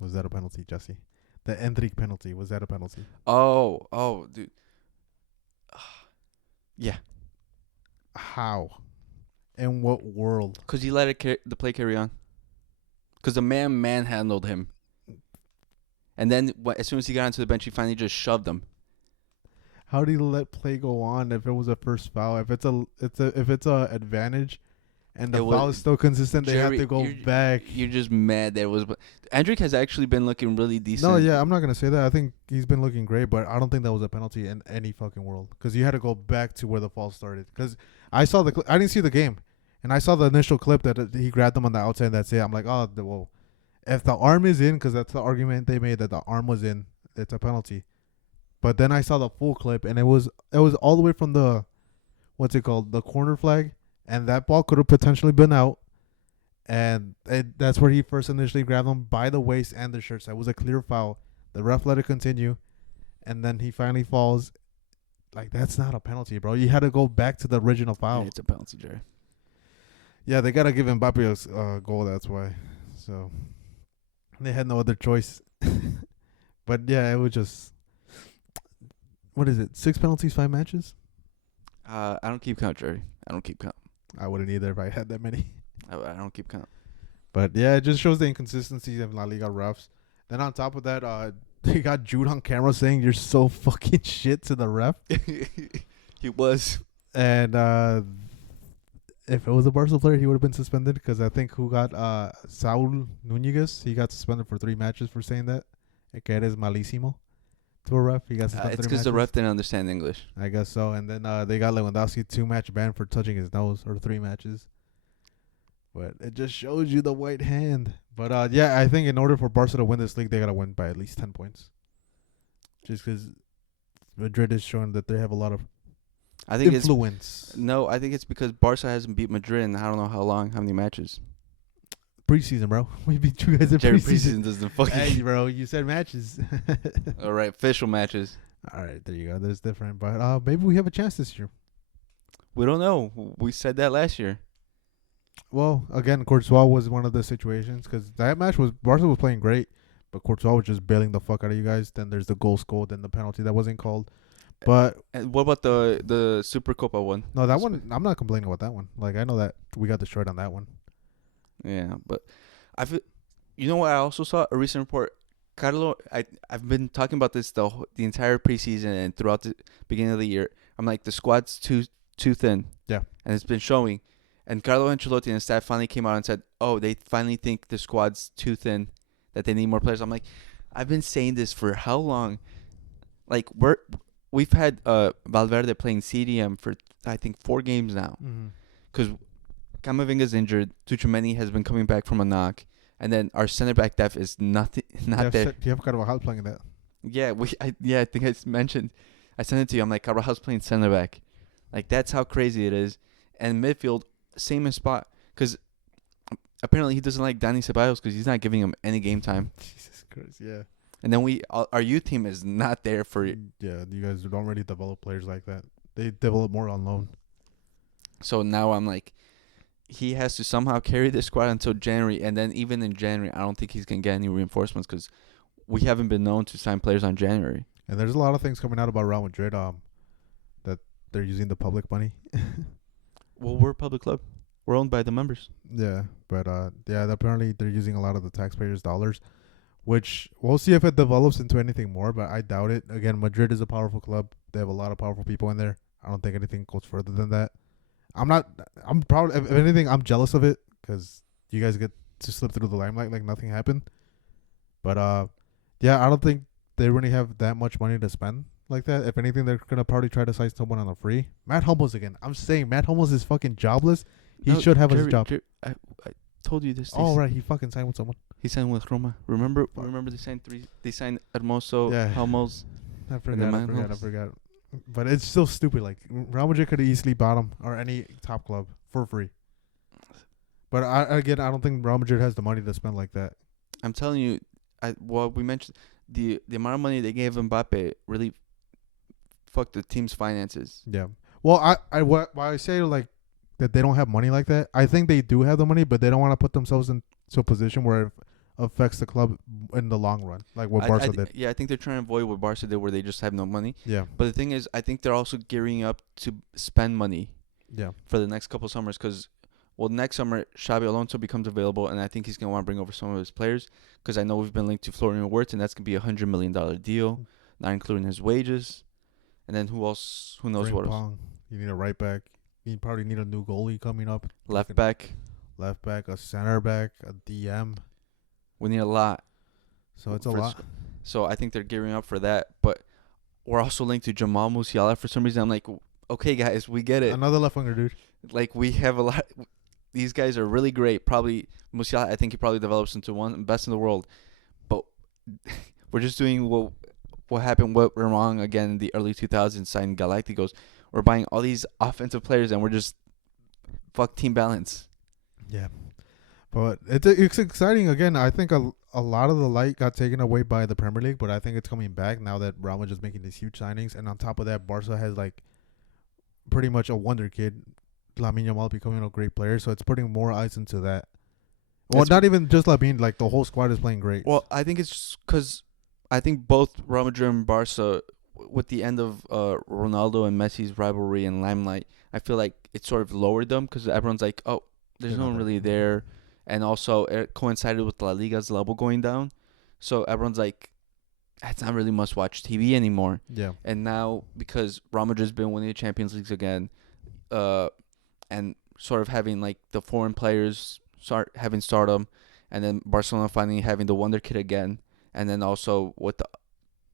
Was that a penalty, Jesse? The Endrick penalty. Was that a penalty? Oh, dude. Yeah. How? In what world? Because he let the play carry on. Because the man manhandled him. And then as soon as he got onto the bench, he finally just shoved him. How do you let play go on if it was a first foul? If it's a advantage, and the foul is still consistent, they have to go back. You're just mad that it was. Endrick has actually been looking really decent. No, yeah, I'm not gonna say that. I think he's been looking great, but I don't think that was a penalty in any fucking world. Because you had to go back to where the foul started. Because I saw I didn't see the game, and I saw the initial clip that he grabbed him on the outside. And that's it. I'm like, oh, well, if the arm is in, because that's the argument they made that the arm was in, it's a penalty. But then I saw the full clip, and it was all the way from the, what's it called, the corner flag, and that ball could have potentially been out, and that's where he first initially grabbed him by the waist and the shirt. So it was a clear foul. The ref let it continue, and then he finally falls. Like, that's not a penalty, bro. You had to go back to the original foul. Yeah, it's a penalty, Jerry. Yeah, they gotta give Mbappe a goal. That's why. So they had no other choice. But yeah, it was just. What is it? 6 penalties, 5 matches? I don't keep count, Jerry. I don't keep count. I wouldn't either if I had that many. I don't keep count. But yeah, it just shows the inconsistencies of La Liga refs. Then on top of that, they got Jude on camera saying you're so fucking shit to the ref. He was. And if it was a Barca player, he would have been suspended because I think who got Saul Nunez, he got suspended for 3 matches for saying that. Que eres malísimo. To a ref, he got suspended. It's because the ref didn't understand English. I guess so. And then they got Lewandowski 2-match ban for touching his nose, or 3 matches. But it just shows you the white hand. But yeah, I think in order for Barca to win this league, they gotta win by at least 10 points. Just because Madrid is showing that they have a lot of influence. No, I think it's because Barca hasn't beat Madrid in I don't know how long, how many matches. Preseason, bro. We beat you guys in preseason. Doesn't fucking. Hey, bro, you said matches. All right, official matches. All right, there you go. That's different, but maybe we have a chance this year. We don't know. We said that last year. Well, again, Courtois was one of the situations because that match was Barca was playing great, but Courtois was just bailing the fuck out of you guys. Then there's the goal scored, then the penalty that wasn't called. But And what about the Super Copa one? no, that one I'm not complaining about that one. Like I know that we got destroyed on that one. Yeah, but I feel. You know what? I also saw a recent report. Carlo, I've been talking about this the entire preseason and throughout the beginning of the year. I'm like the squad's too thin. Yeah. And it's been showing. And Carlo Ancelotti and his staff finally came out and said, "Oh, they finally think the squad's too thin, that they need more players." I'm like, I've been saying this for how long? Like we've had Valverde playing CDM for I think 4 games now Mm-hmm. because Camavinga's injured. Tuchumeni has been coming back from a knock, and then our center back depth is not there. Do you have Carvajal playing that? Yeah, I think I mentioned. I sent it to you. I'm like, Carvajal's playing center back. Like that's how crazy it is. And midfield, same as spot, because apparently he doesn't like Danny Ceballos because he's not giving him any game time. Jesus Christ, yeah. And then our youth team is not there for. Yeah, you guys don't really develop players like that. They develop more on loan. So now I'm like, he has to somehow carry this squad until January, and then even in January, I don't think he's gonna get any reinforcements because we haven't been known to sign players on January. And there's a lot of things coming out about Real Madrid. That they're using the public money. Well, we're a public club. We're owned by the members. Yeah, but apparently they're using a lot of the taxpayers' dollars, which we'll see if it develops into anything more. But I doubt it. Again, Madrid is a powerful club. They have a lot of powerful people in there. I don't think anything goes further than that. I'm proud. If anything, I'm jealous of it because you guys get to slip through the limelight like nothing happened. But yeah, I don't think they really have that much money to spend like that. If anything, they're gonna probably try to sign someone on a free. Matt Hummels again. I'm saying Matt Hummels is fucking jobless. He should have his job. I told you this. Oh right, he fucking signed with someone. He signed with Roma. Remember they signed three. They signed Hermoso, Yeah. Hummels. I forgot. But it's still stupid. Like Real Madrid could have easily bought him or any top club for free. But I don't think Real Madrid has the money to spend like that. I'm telling you, we mentioned the amount of money they gave Mbappe really fucked the team's finances. Yeah. Well, why I say like that they don't have money like that. I think they do have the money, but they don't want to put themselves into a position where it affects the club in the long run, like what Barca did. Yeah, I think they're trying to avoid what Barca did, where they just have no money. Yeah. But the thing is, I think they're also gearing up to spend money. Yeah. For the next couple summers, because next summer Xabi Alonso becomes available, and I think he's gonna want to bring over some of his players. Because I know we've been linked to Florian Wirtz, and that's gonna be $100 million deal, not including his wages. And then who else? Who knows what else? You need a right back. You probably need a new goalie coming up. Left back. A center back, a DM. We need a lot. So it's a lot. So I think they're gearing up for that. But we're also linked to Jamal Musiala for some reason. I'm like, okay, guys, we get it. Another left winger, dude. Like, we have a lot. These guys are really great. Probably Musiala, I think he probably develops into one best in the world. But we're just doing what happened, what went wrong again in the early 2000s, signing Galacticos. We're buying all these offensive players, and we're just fuck team balance. Yeah. But it's exciting. Again, I think a lot of the light got taken away by the Premier League, but I think it's coming back now that Real Madrid is making these huge signings. And on top of that, Barca has like pretty much a wonder kid, Lamine Yamal, becoming a great player. So it's putting more eyes into that. Well, not even just Lamine, like the whole squad is playing great. Well, I think it's because I think both Real Madrid and Barca, with the end of Ronaldo and Messi's rivalry and limelight, I feel like it sort of lowered them because everyone's like, oh, there's no one really there. And also, it coincided with La Liga's level going down. So everyone's like, it's not really must-watch TV anymore. Yeah. And now, because Real Madrid's been winning the Champions Leagues again, and sort of having like the foreign players having stardom, and then Barcelona finally having the wonder kid again, and then also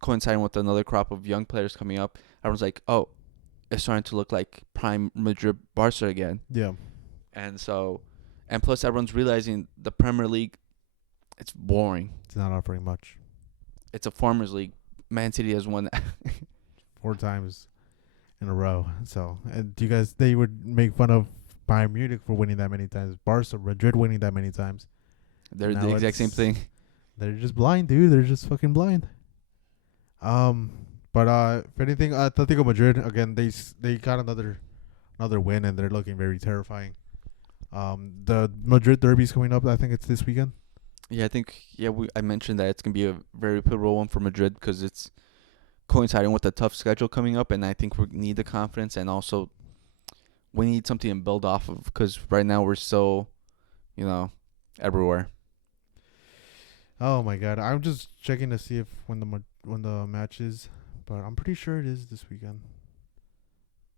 coinciding with another crop of young players coming up, everyone's like, oh, it's starting to look like prime Madrid Barca again. Yeah. And plus everyone's realizing the Premier League, it's boring. It's not offering much. It's a farmers league. Man City has won 4 times in a row. So, and they would make fun of Bayern Munich for winning that many times. Barca, Madrid winning that many times. They're the exact same thing. They're just blind, dude. They're just fucking blind. But if anything, Atletico Madrid again, they got another win, and they're looking very terrifying. The Madrid derby's coming up. I think it's this weekend. Yeah, I think I mentioned that it's gonna be a very pivotal one for Madrid because it's coinciding with a tough schedule coming up, and I think we need the confidence, and also we need something to build off of because right now we're so, everywhere. Oh my god, I'm just checking to see if when the match is, but I'm pretty sure it is this weekend.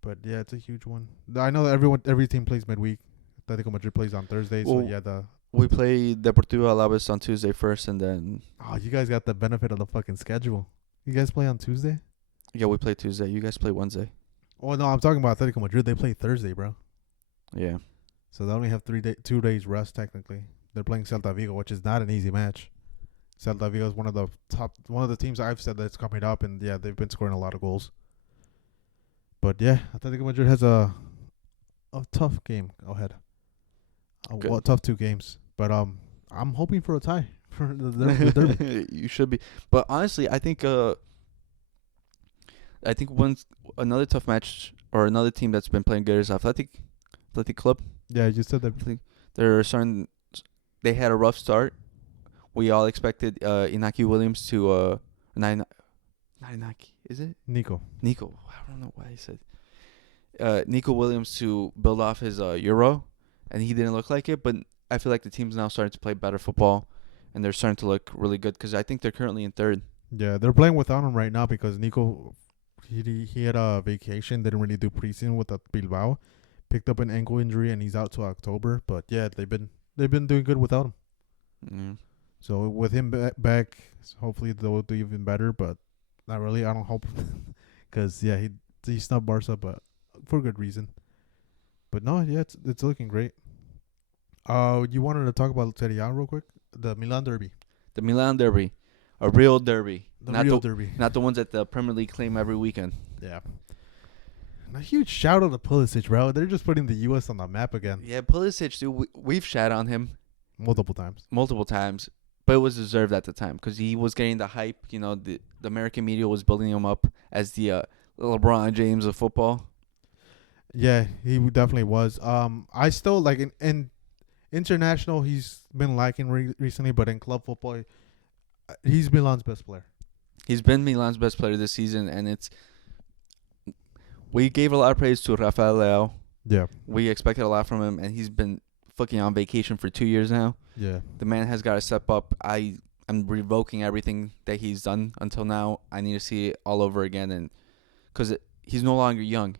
But yeah, it's a huge one. I know that every team plays midweek. Atletico Madrid plays on Thursday, so Well, yeah, we play Deportivo Alaves on Tuesday first, and then you guys got the benefit of the fucking schedule. You guys play on Tuesday? we play Tuesday. You guys play Wednesday. Oh no, I'm talking about Atletico Madrid. They play Thursday, bro. Yeah. So they only have 2 days rest technically. They're playing Celta Vigo, which is not an easy match. Celta Vigo is one of the teams I've said that's coming up, and yeah, they've been scoring a lot of goals. But yeah, Atletico Madrid has a tough game ahead. Tough 2 games, but I'm hoping for a tie for the derby. You should be, but honestly, I think once another tough match or another team that's been playing good is Athletic Club. Yeah, you said that. They're starting. They had a rough start. We all expected Inaki Williams to not Inaki, is it? Nico. I don't know why I said Nico Williams to build off his Euro, and he didn't look like it. But I feel like the team's now starting to play better football, and they're starting to look really good because I think they're currently in third. Yeah, they're playing without him right now because Nico, he had a vacation, didn't really do preseason with Bilbao, picked up an ankle injury, and he's out till October. But yeah, they've been doing good without him. Mm. So with him back, hopefully they'll do even better. But not really. I don't hope, because yeah, he snubbed Barca, but for good reason. But no, yeah, it's looking great. You wanted to talk about Serie A real quick? The Milan derby. The Milan derby, a real derby, The real derby. not the ones that the Premier League claim every weekend. Yeah. And a huge shout out to Pulisic, bro. They're just putting the U.S. on the map again. Yeah, Pulisic, dude, we've shat on him Multiple times. but it was deserved at the time because he was getting the hype. The American media was building him up as the LeBron James of football. Yeah, he definitely was. I still like in international, he's been lacking recently, but in club football, he's Milan's best player. He's been Milan's best player this season, and we gave a lot of praise to Rafael Leao. Yeah. We expected a lot from him, and he's been fucking on vacation for 2 years now. Yeah. The man has got to step up. I'm revoking everything that he's done until now. I need to see it all over again, and because he's no longer young.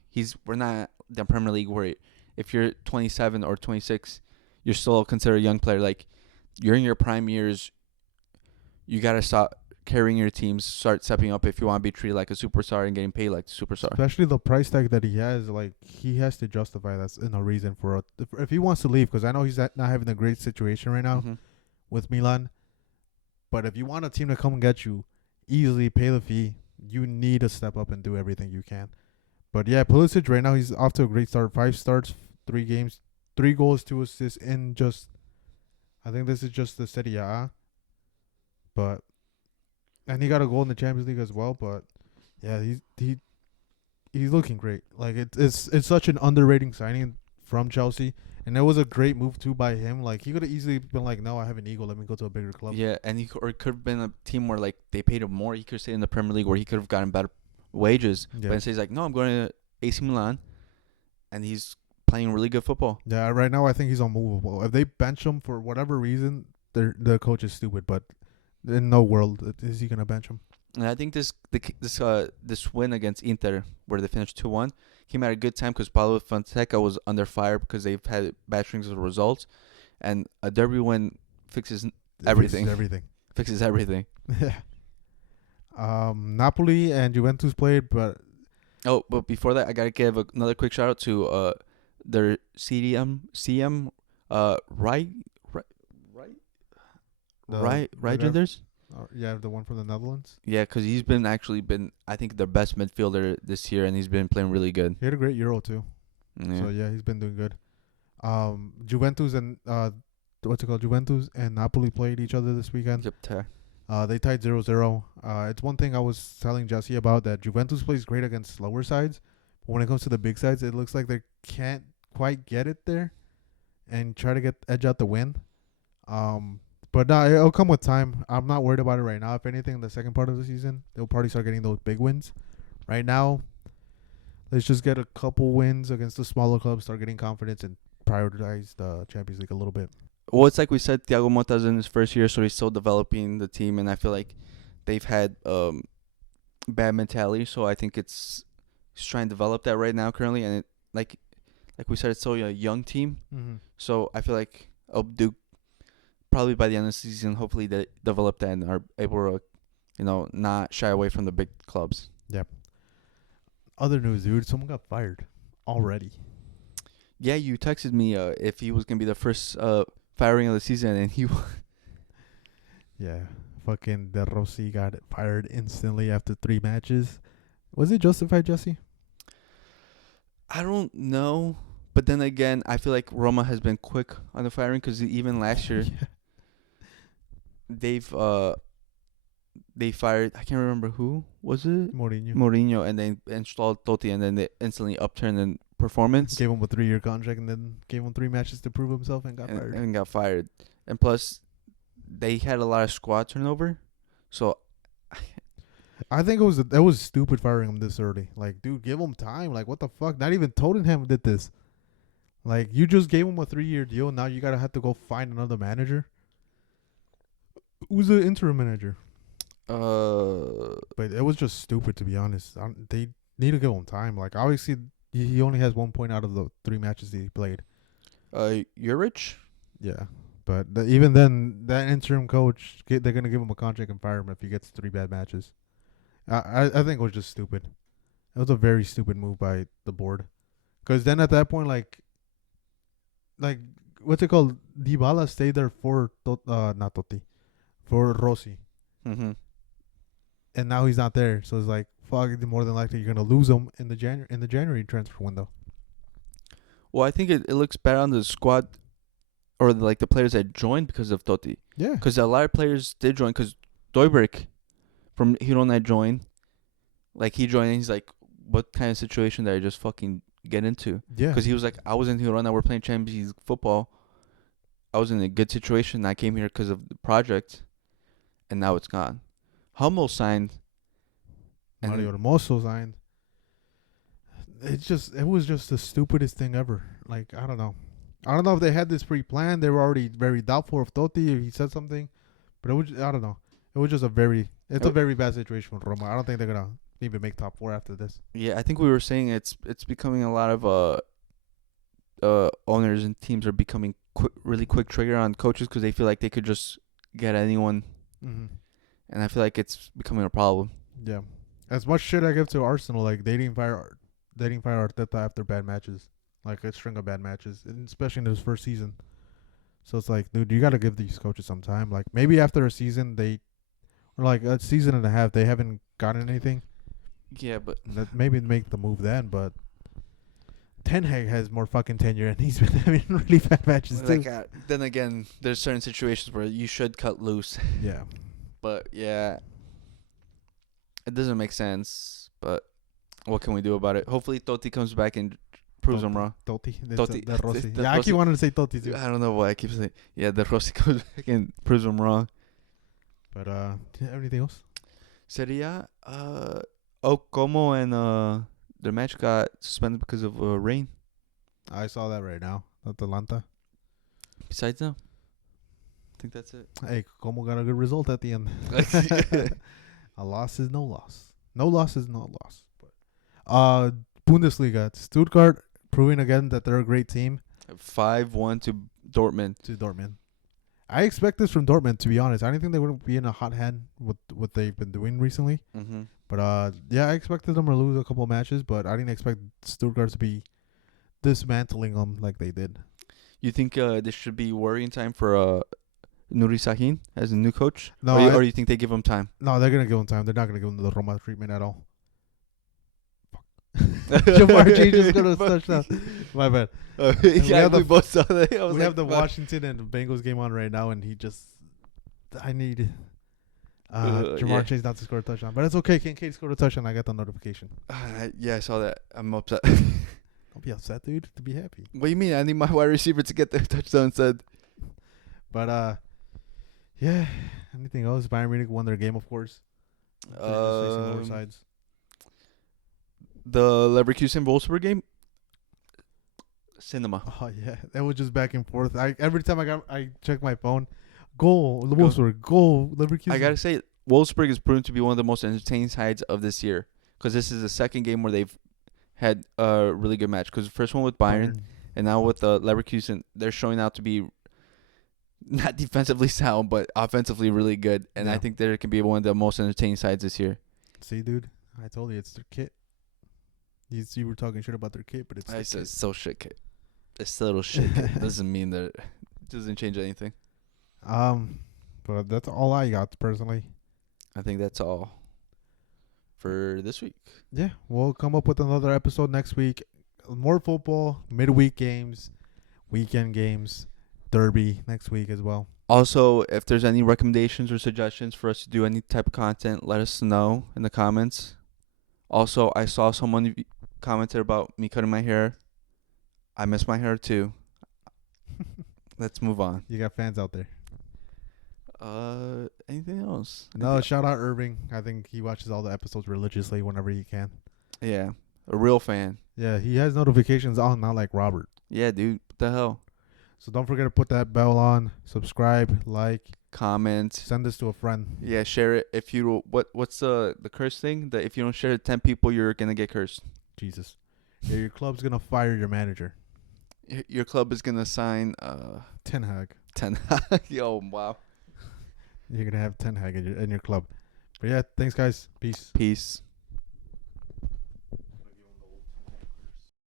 We're not the Premier League where if you're 27 or 26, you're still considered a young player. Like, you're in your prime years. You got to stop carrying your teams, start stepping up if you want to be treated like a superstar and getting paid like a superstar. Especially the price tag that he has, like he has to justify that's in a reason for it. If he wants to leave, because I know he's not having a great situation right now with Milan. But if you want a team to come and get you, easily pay the fee. You need to step up and do everything you can. But yeah, Pulisic right now, he's off to a great start. 5 starts, 3 games, 3 goals, 2 assists in I think this is just the Serie A. And he got a goal in the Champions League as well. But yeah, he's looking great. Like it's such an underrated signing from Chelsea, and it was a great move too by him. Like he could have easily been like, no, I have an ego, let me go to a bigger club. Yeah, and it could have been a team where like they paid him more. He could stay in the Premier League where he could have gotten better wages. Yeah. But instead he's like, no, I'm going to AC Milan, and he's playing really good football. Yeah, right now I think he's unmovable. If they bench him for whatever reason, the coach is stupid. But in no world is he gonna bench him. And I think this win against Inter, where they finished 2-1, came at a good time because Paulo Fonseca was under fire because they've had bad strings of results, and a derby win fixes everything. Fixes everything. Yeah. Napoli and Juventus played, but before that, I gotta give another quick shout out to their CM Genders. Yeah, the one from the Netherlands. Yeah, because he's been I think, their best midfielder this year, and he's been playing really good. He had a great Euro too. Yeah. So yeah, he's been doing good. Juventus and Juventus and Napoli played each other this weekend. Yep. They tied 0-0. It's one thing I was telling Jesse about, that Juventus plays great against slower sides, but when it comes to the big sides, it looks like they can't quite get it there and try to edge out the win. But no, it'll come with time. I'm not worried about it right now. If anything, in the second part of the season, they'll probably start getting those big wins. Right now, let's just get a couple wins against the smaller clubs, start getting confidence, and prioritize the Champions League a little bit. Well, it's like we said, Thiago Motta's in his first year, so he's still developing the team, and I feel like they've had bad mentality. So I think he's trying to develop that right now currently, and like we said, it's still a young team. Mm-hmm. So I feel like I'll do probably by the end of the season. Hopefully, they develop that and are able to, not shy away from the big clubs. Yep. Other news, dude. Someone got fired already. Yeah, you texted me if he was gonna be the first firing of the season, and he. Yeah. Fucking De Rossi got fired instantly after 3 matches. Was it justified, Jesse? I don't know, but then again, I feel like Roma has been quick on the firing because even last year they've they fired. I can't remember who was it. Mourinho, and then installed Totti, and then they instantly upturned in performance. Gave him a 3-year contract, and then gave him 3 matches to prove himself, and got fired. And plus, they had a lot of squad turnover, so I think it was stupid firing him this early. Like, dude, give him time. Like, what the fuck? Not even Tottenham did this. Like, you just gave him a 3-year deal. Now you gotta have to go find another manager. Who's the interim manager? But it was just stupid, to be honest. They need to give him time. Like, obviously, he only has 1 point out of the 3 matches that he played. Juric? Yeah. But even then, that interim coach, they're going to give him a contract and fire him if he gets 3 bad matches. I think it was just stupid. It was a very stupid move by the board. Because then at that point, like what's it called? Dybala stayed there for, not Totti, for Rossi. Mm-hmm. And now he's not there. So it's like, fuck, more than likely you're going to lose him in the January transfer window. Well, I think it looks better on the squad or the players that joined because of Totti. Yeah. Because a lot of players did join because Doiberg from Girona joined. Like, he joined and he's like, what kind of situation did I just fucking get into? Yeah. Because he was like, I was in Girona, we're playing Champions League football. I was in a good situation. I came here because of the project, and now it's gone. Hummel signed. Mario Hermoso signed. It was just the stupidest thing ever. Like, I don't know. I don't know if they had this pre-planned. They were already very doubtful of Totti if he said something. But I don't know. It was just a very bad situation with Roma. I don't think they're going to even make top 4 after this. Yeah, I think we were saying it's becoming a lot of owners and teams are becoming really quick trigger on coaches because they feel like they could just get anyone. Mm-hmm. And I feel like it's becoming a problem. Yeah. As much shit I give to Arsenal, like they didn't fire Arteta after bad matches. Like a string of bad matches, and especially in his first season. So it's like, dude, you got to give these coaches some time. Like, maybe after a season, or like a season and a half, they haven't gotten anything. Yeah, but maybe make the move then. But Ten Hag has more fucking tenure, and he's been having really bad matches too. Then again, there's certain situations where you should cut loose. Yeah. But yeah, it doesn't make sense. But what can we do about it? Hopefully, Totti comes back and proves them wrong. Totti. De Rossi. Yeah, I keep wanting to say Totti too. I don't know why I keep saying. Yeah, De Rossi comes back and proves them wrong. But anything else? Seria, Como and their match got suspended because of rain. I saw that right now. Atalanta. Besides that, I think that's it. Hey, Como got a good result at the end. A loss is no loss. No loss is not loss. But Bundesliga, Stuttgart proving again that they're a great team. 5-1 to Dortmund. I expect this from Dortmund, to be honest. I didn't think they would be in a hot hand with what they've been doing recently. Mm-hmm. But yeah, I expected them to lose a couple of matches, but I didn't expect Stuttgart to be dismantling them like they did. You think this should be worrying time for Nuri Sahin as a new coach? No, or you think they give him time? No, they're going to give him time. They're not going to give him the Roma treatment at all. Jamar Chase just got a touchdown. My bad. We both saw that. We have the Washington and the Bengals game on right now, and I need Jamar Chase not to score a touchdown. But it's okay. Kincaid scored a touchdown. I got the notification. Yeah, I saw that. I'm upset. Don't be upset, dude. To be happy. What do you mean? I need my wide receiver to get the touchdown instead. But Yeah. Anything else? Bayern Munich won their game, of course. They're just facing lower Um, sides. the Leverkusen Wolfsburg game. Cinema. Oh yeah, that was just back and forth. Every time I check my phone, goal the Go. Wolfsburg, goal Leverkusen. I gotta say, Wolfsburg is proven to be one of the most entertaining sides of this year because this is the second game where they've had a really good match. Because the first one with Bayern, and now with Leverkusen, they're showing out to be not defensively sound, but offensively really good. And I Yeah. think they can be one of the most entertaining sides this year. See, dude, I told you it's their kit. You were talking shit about their kit, but it's I their said kit. so shit kit. It's little shit kit. Doesn't mean that it doesn't change anything. But that's all I got personally. I think that's all for this week. Yeah, we'll come up with another episode next week. More football, midweek games, weekend games, derby next week as well. Also, if there's any recommendations or suggestions for us to do any type of content, let us know in the comments. Also, I saw someone commented about me cutting my hair. I miss my hair too. Let's move on. You got fans out there. Anything else? No, shout out Irving. I think he watches all the episodes religiously whenever he can. Yeah, a real fan. Yeah, he has notifications on, not like Robert. Yeah, dude. What the hell? So don't forget to put that bell on, subscribe, like, Comment. send this to a friend. Yeah, share it. If you what's the curse thing that if you don't share it to 10 people, you're gonna get cursed. Jesus. Yeah, your club's gonna fire your manager. Your club is gonna sign 10 Hag. 10. Yo, wow. You're gonna have 10 Hag in your club. But yeah, thanks guys. Peace. Peace.